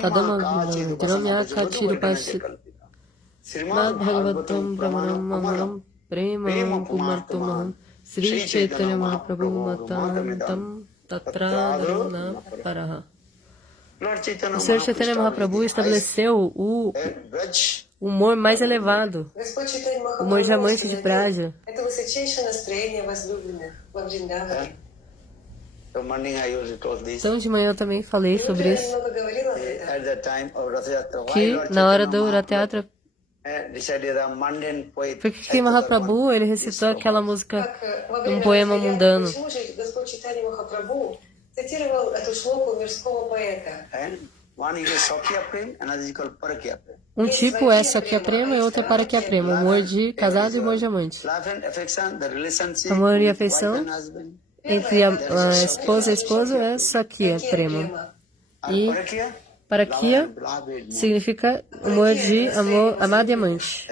Tadama Dramya Kachirupasi Srimad Bhagavatam Brahmanam Mamaram Premam Pumartumaham Sri Chaitanya Mahaprabhu Matantam Tatradharuna Paraha. Lord Chaitanya O Senhor Chaitanya Mahaprabhu estabeleceu o Braj, humor mais elevado, Господь Чайтанья o humor diamante de Махапрабху Braja. это высочайшее настроение возлюбленных во Вриндаване. the morning I used to told this. Então de manhã eu também falei sobre Я isso, много говорила об этом. At the time of Rath Yatra, why que Lord na hora Chaitanya do Rath Yatra, decided a mundane poet. por que Mahaprabhu ele recitou aquela música, Как во um время poema Раth Ятры, mundano? почему же Господь Чайтанья Махапрабху цитировал эту шлоку мирского поэта? And one is Sakya Prem, another is called Parakya Prem. Um tipo é Sakya Prema e outro é Parakya Prema, humor de casado e humor de amante. Love and affection, the relationship Amor e with afeição wife and husband. entre a esposa e esposo é Sakya Prema. E Parakya, Parakya beloved. significa humor de amor, amado e amante.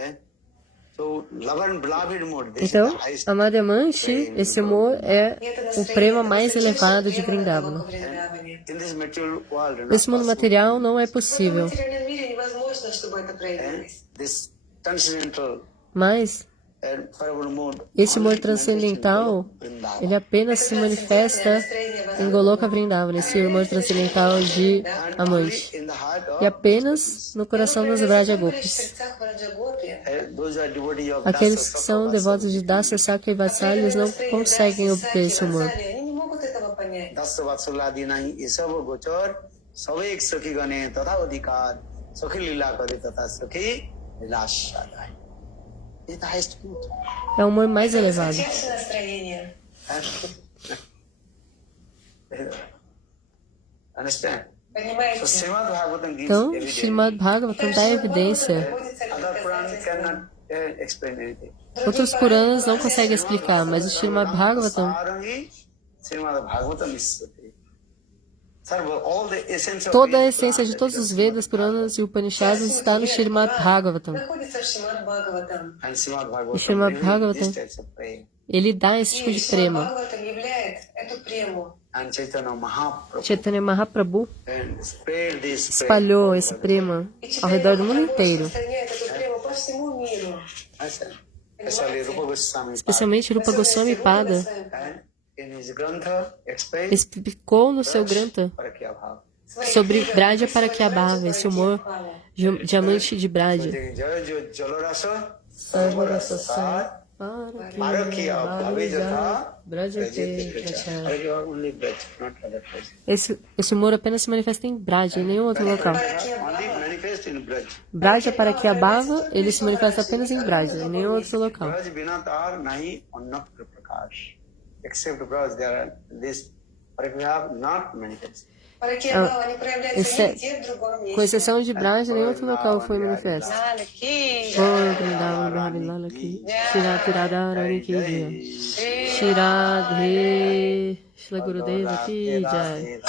So, love and beloved mode, this is Então, the highest. amado e amante, esse humor é o prema mais elevado de Vrindavana. In this material world, not Nesse mundo possible. material não é В possível, материальном мире невозможно, чтобы это проявилось. This transcendental mas forever mode. Esse amor transcendental, ele apenas se manifesta em Goloka Vrindavana, esse amor transcendental de amante. E apenas no coração das Vraja Gopis. Aqueles que são devotos de Dasya, Sakya e Vatsalya, eles não conseguem obter esse amor. É o amor mais elevado. Então, Srimad Bhagavatam dá evidência. Outros Puranas não conseguem explicar, mas o Srimad Bhagavatam, toda a essência de todos os Vedas, Puranas e Upanishads está no Srimad Bhagavatam. O Srimad Bhagavatam, ele dá esse tipo de prema. Chaitanya Mahaprabhu espalhou esse prema ao redor do mundo inteiro. Especialmente Rupa Goswami Pada explicou no seu Grantha sobre Braja Parakyabhava, esse humor diamante de Braja. Esse humor apenas se manifesta em Braja, em nenhum outro local. Braja Parakyabhava, ele se manifesta apenas em Braja, em nenhum outro local. Com exceção de Braja, nenhum outro local foi manifesto. Shiradhe Shri Gurudeva Ki Jai.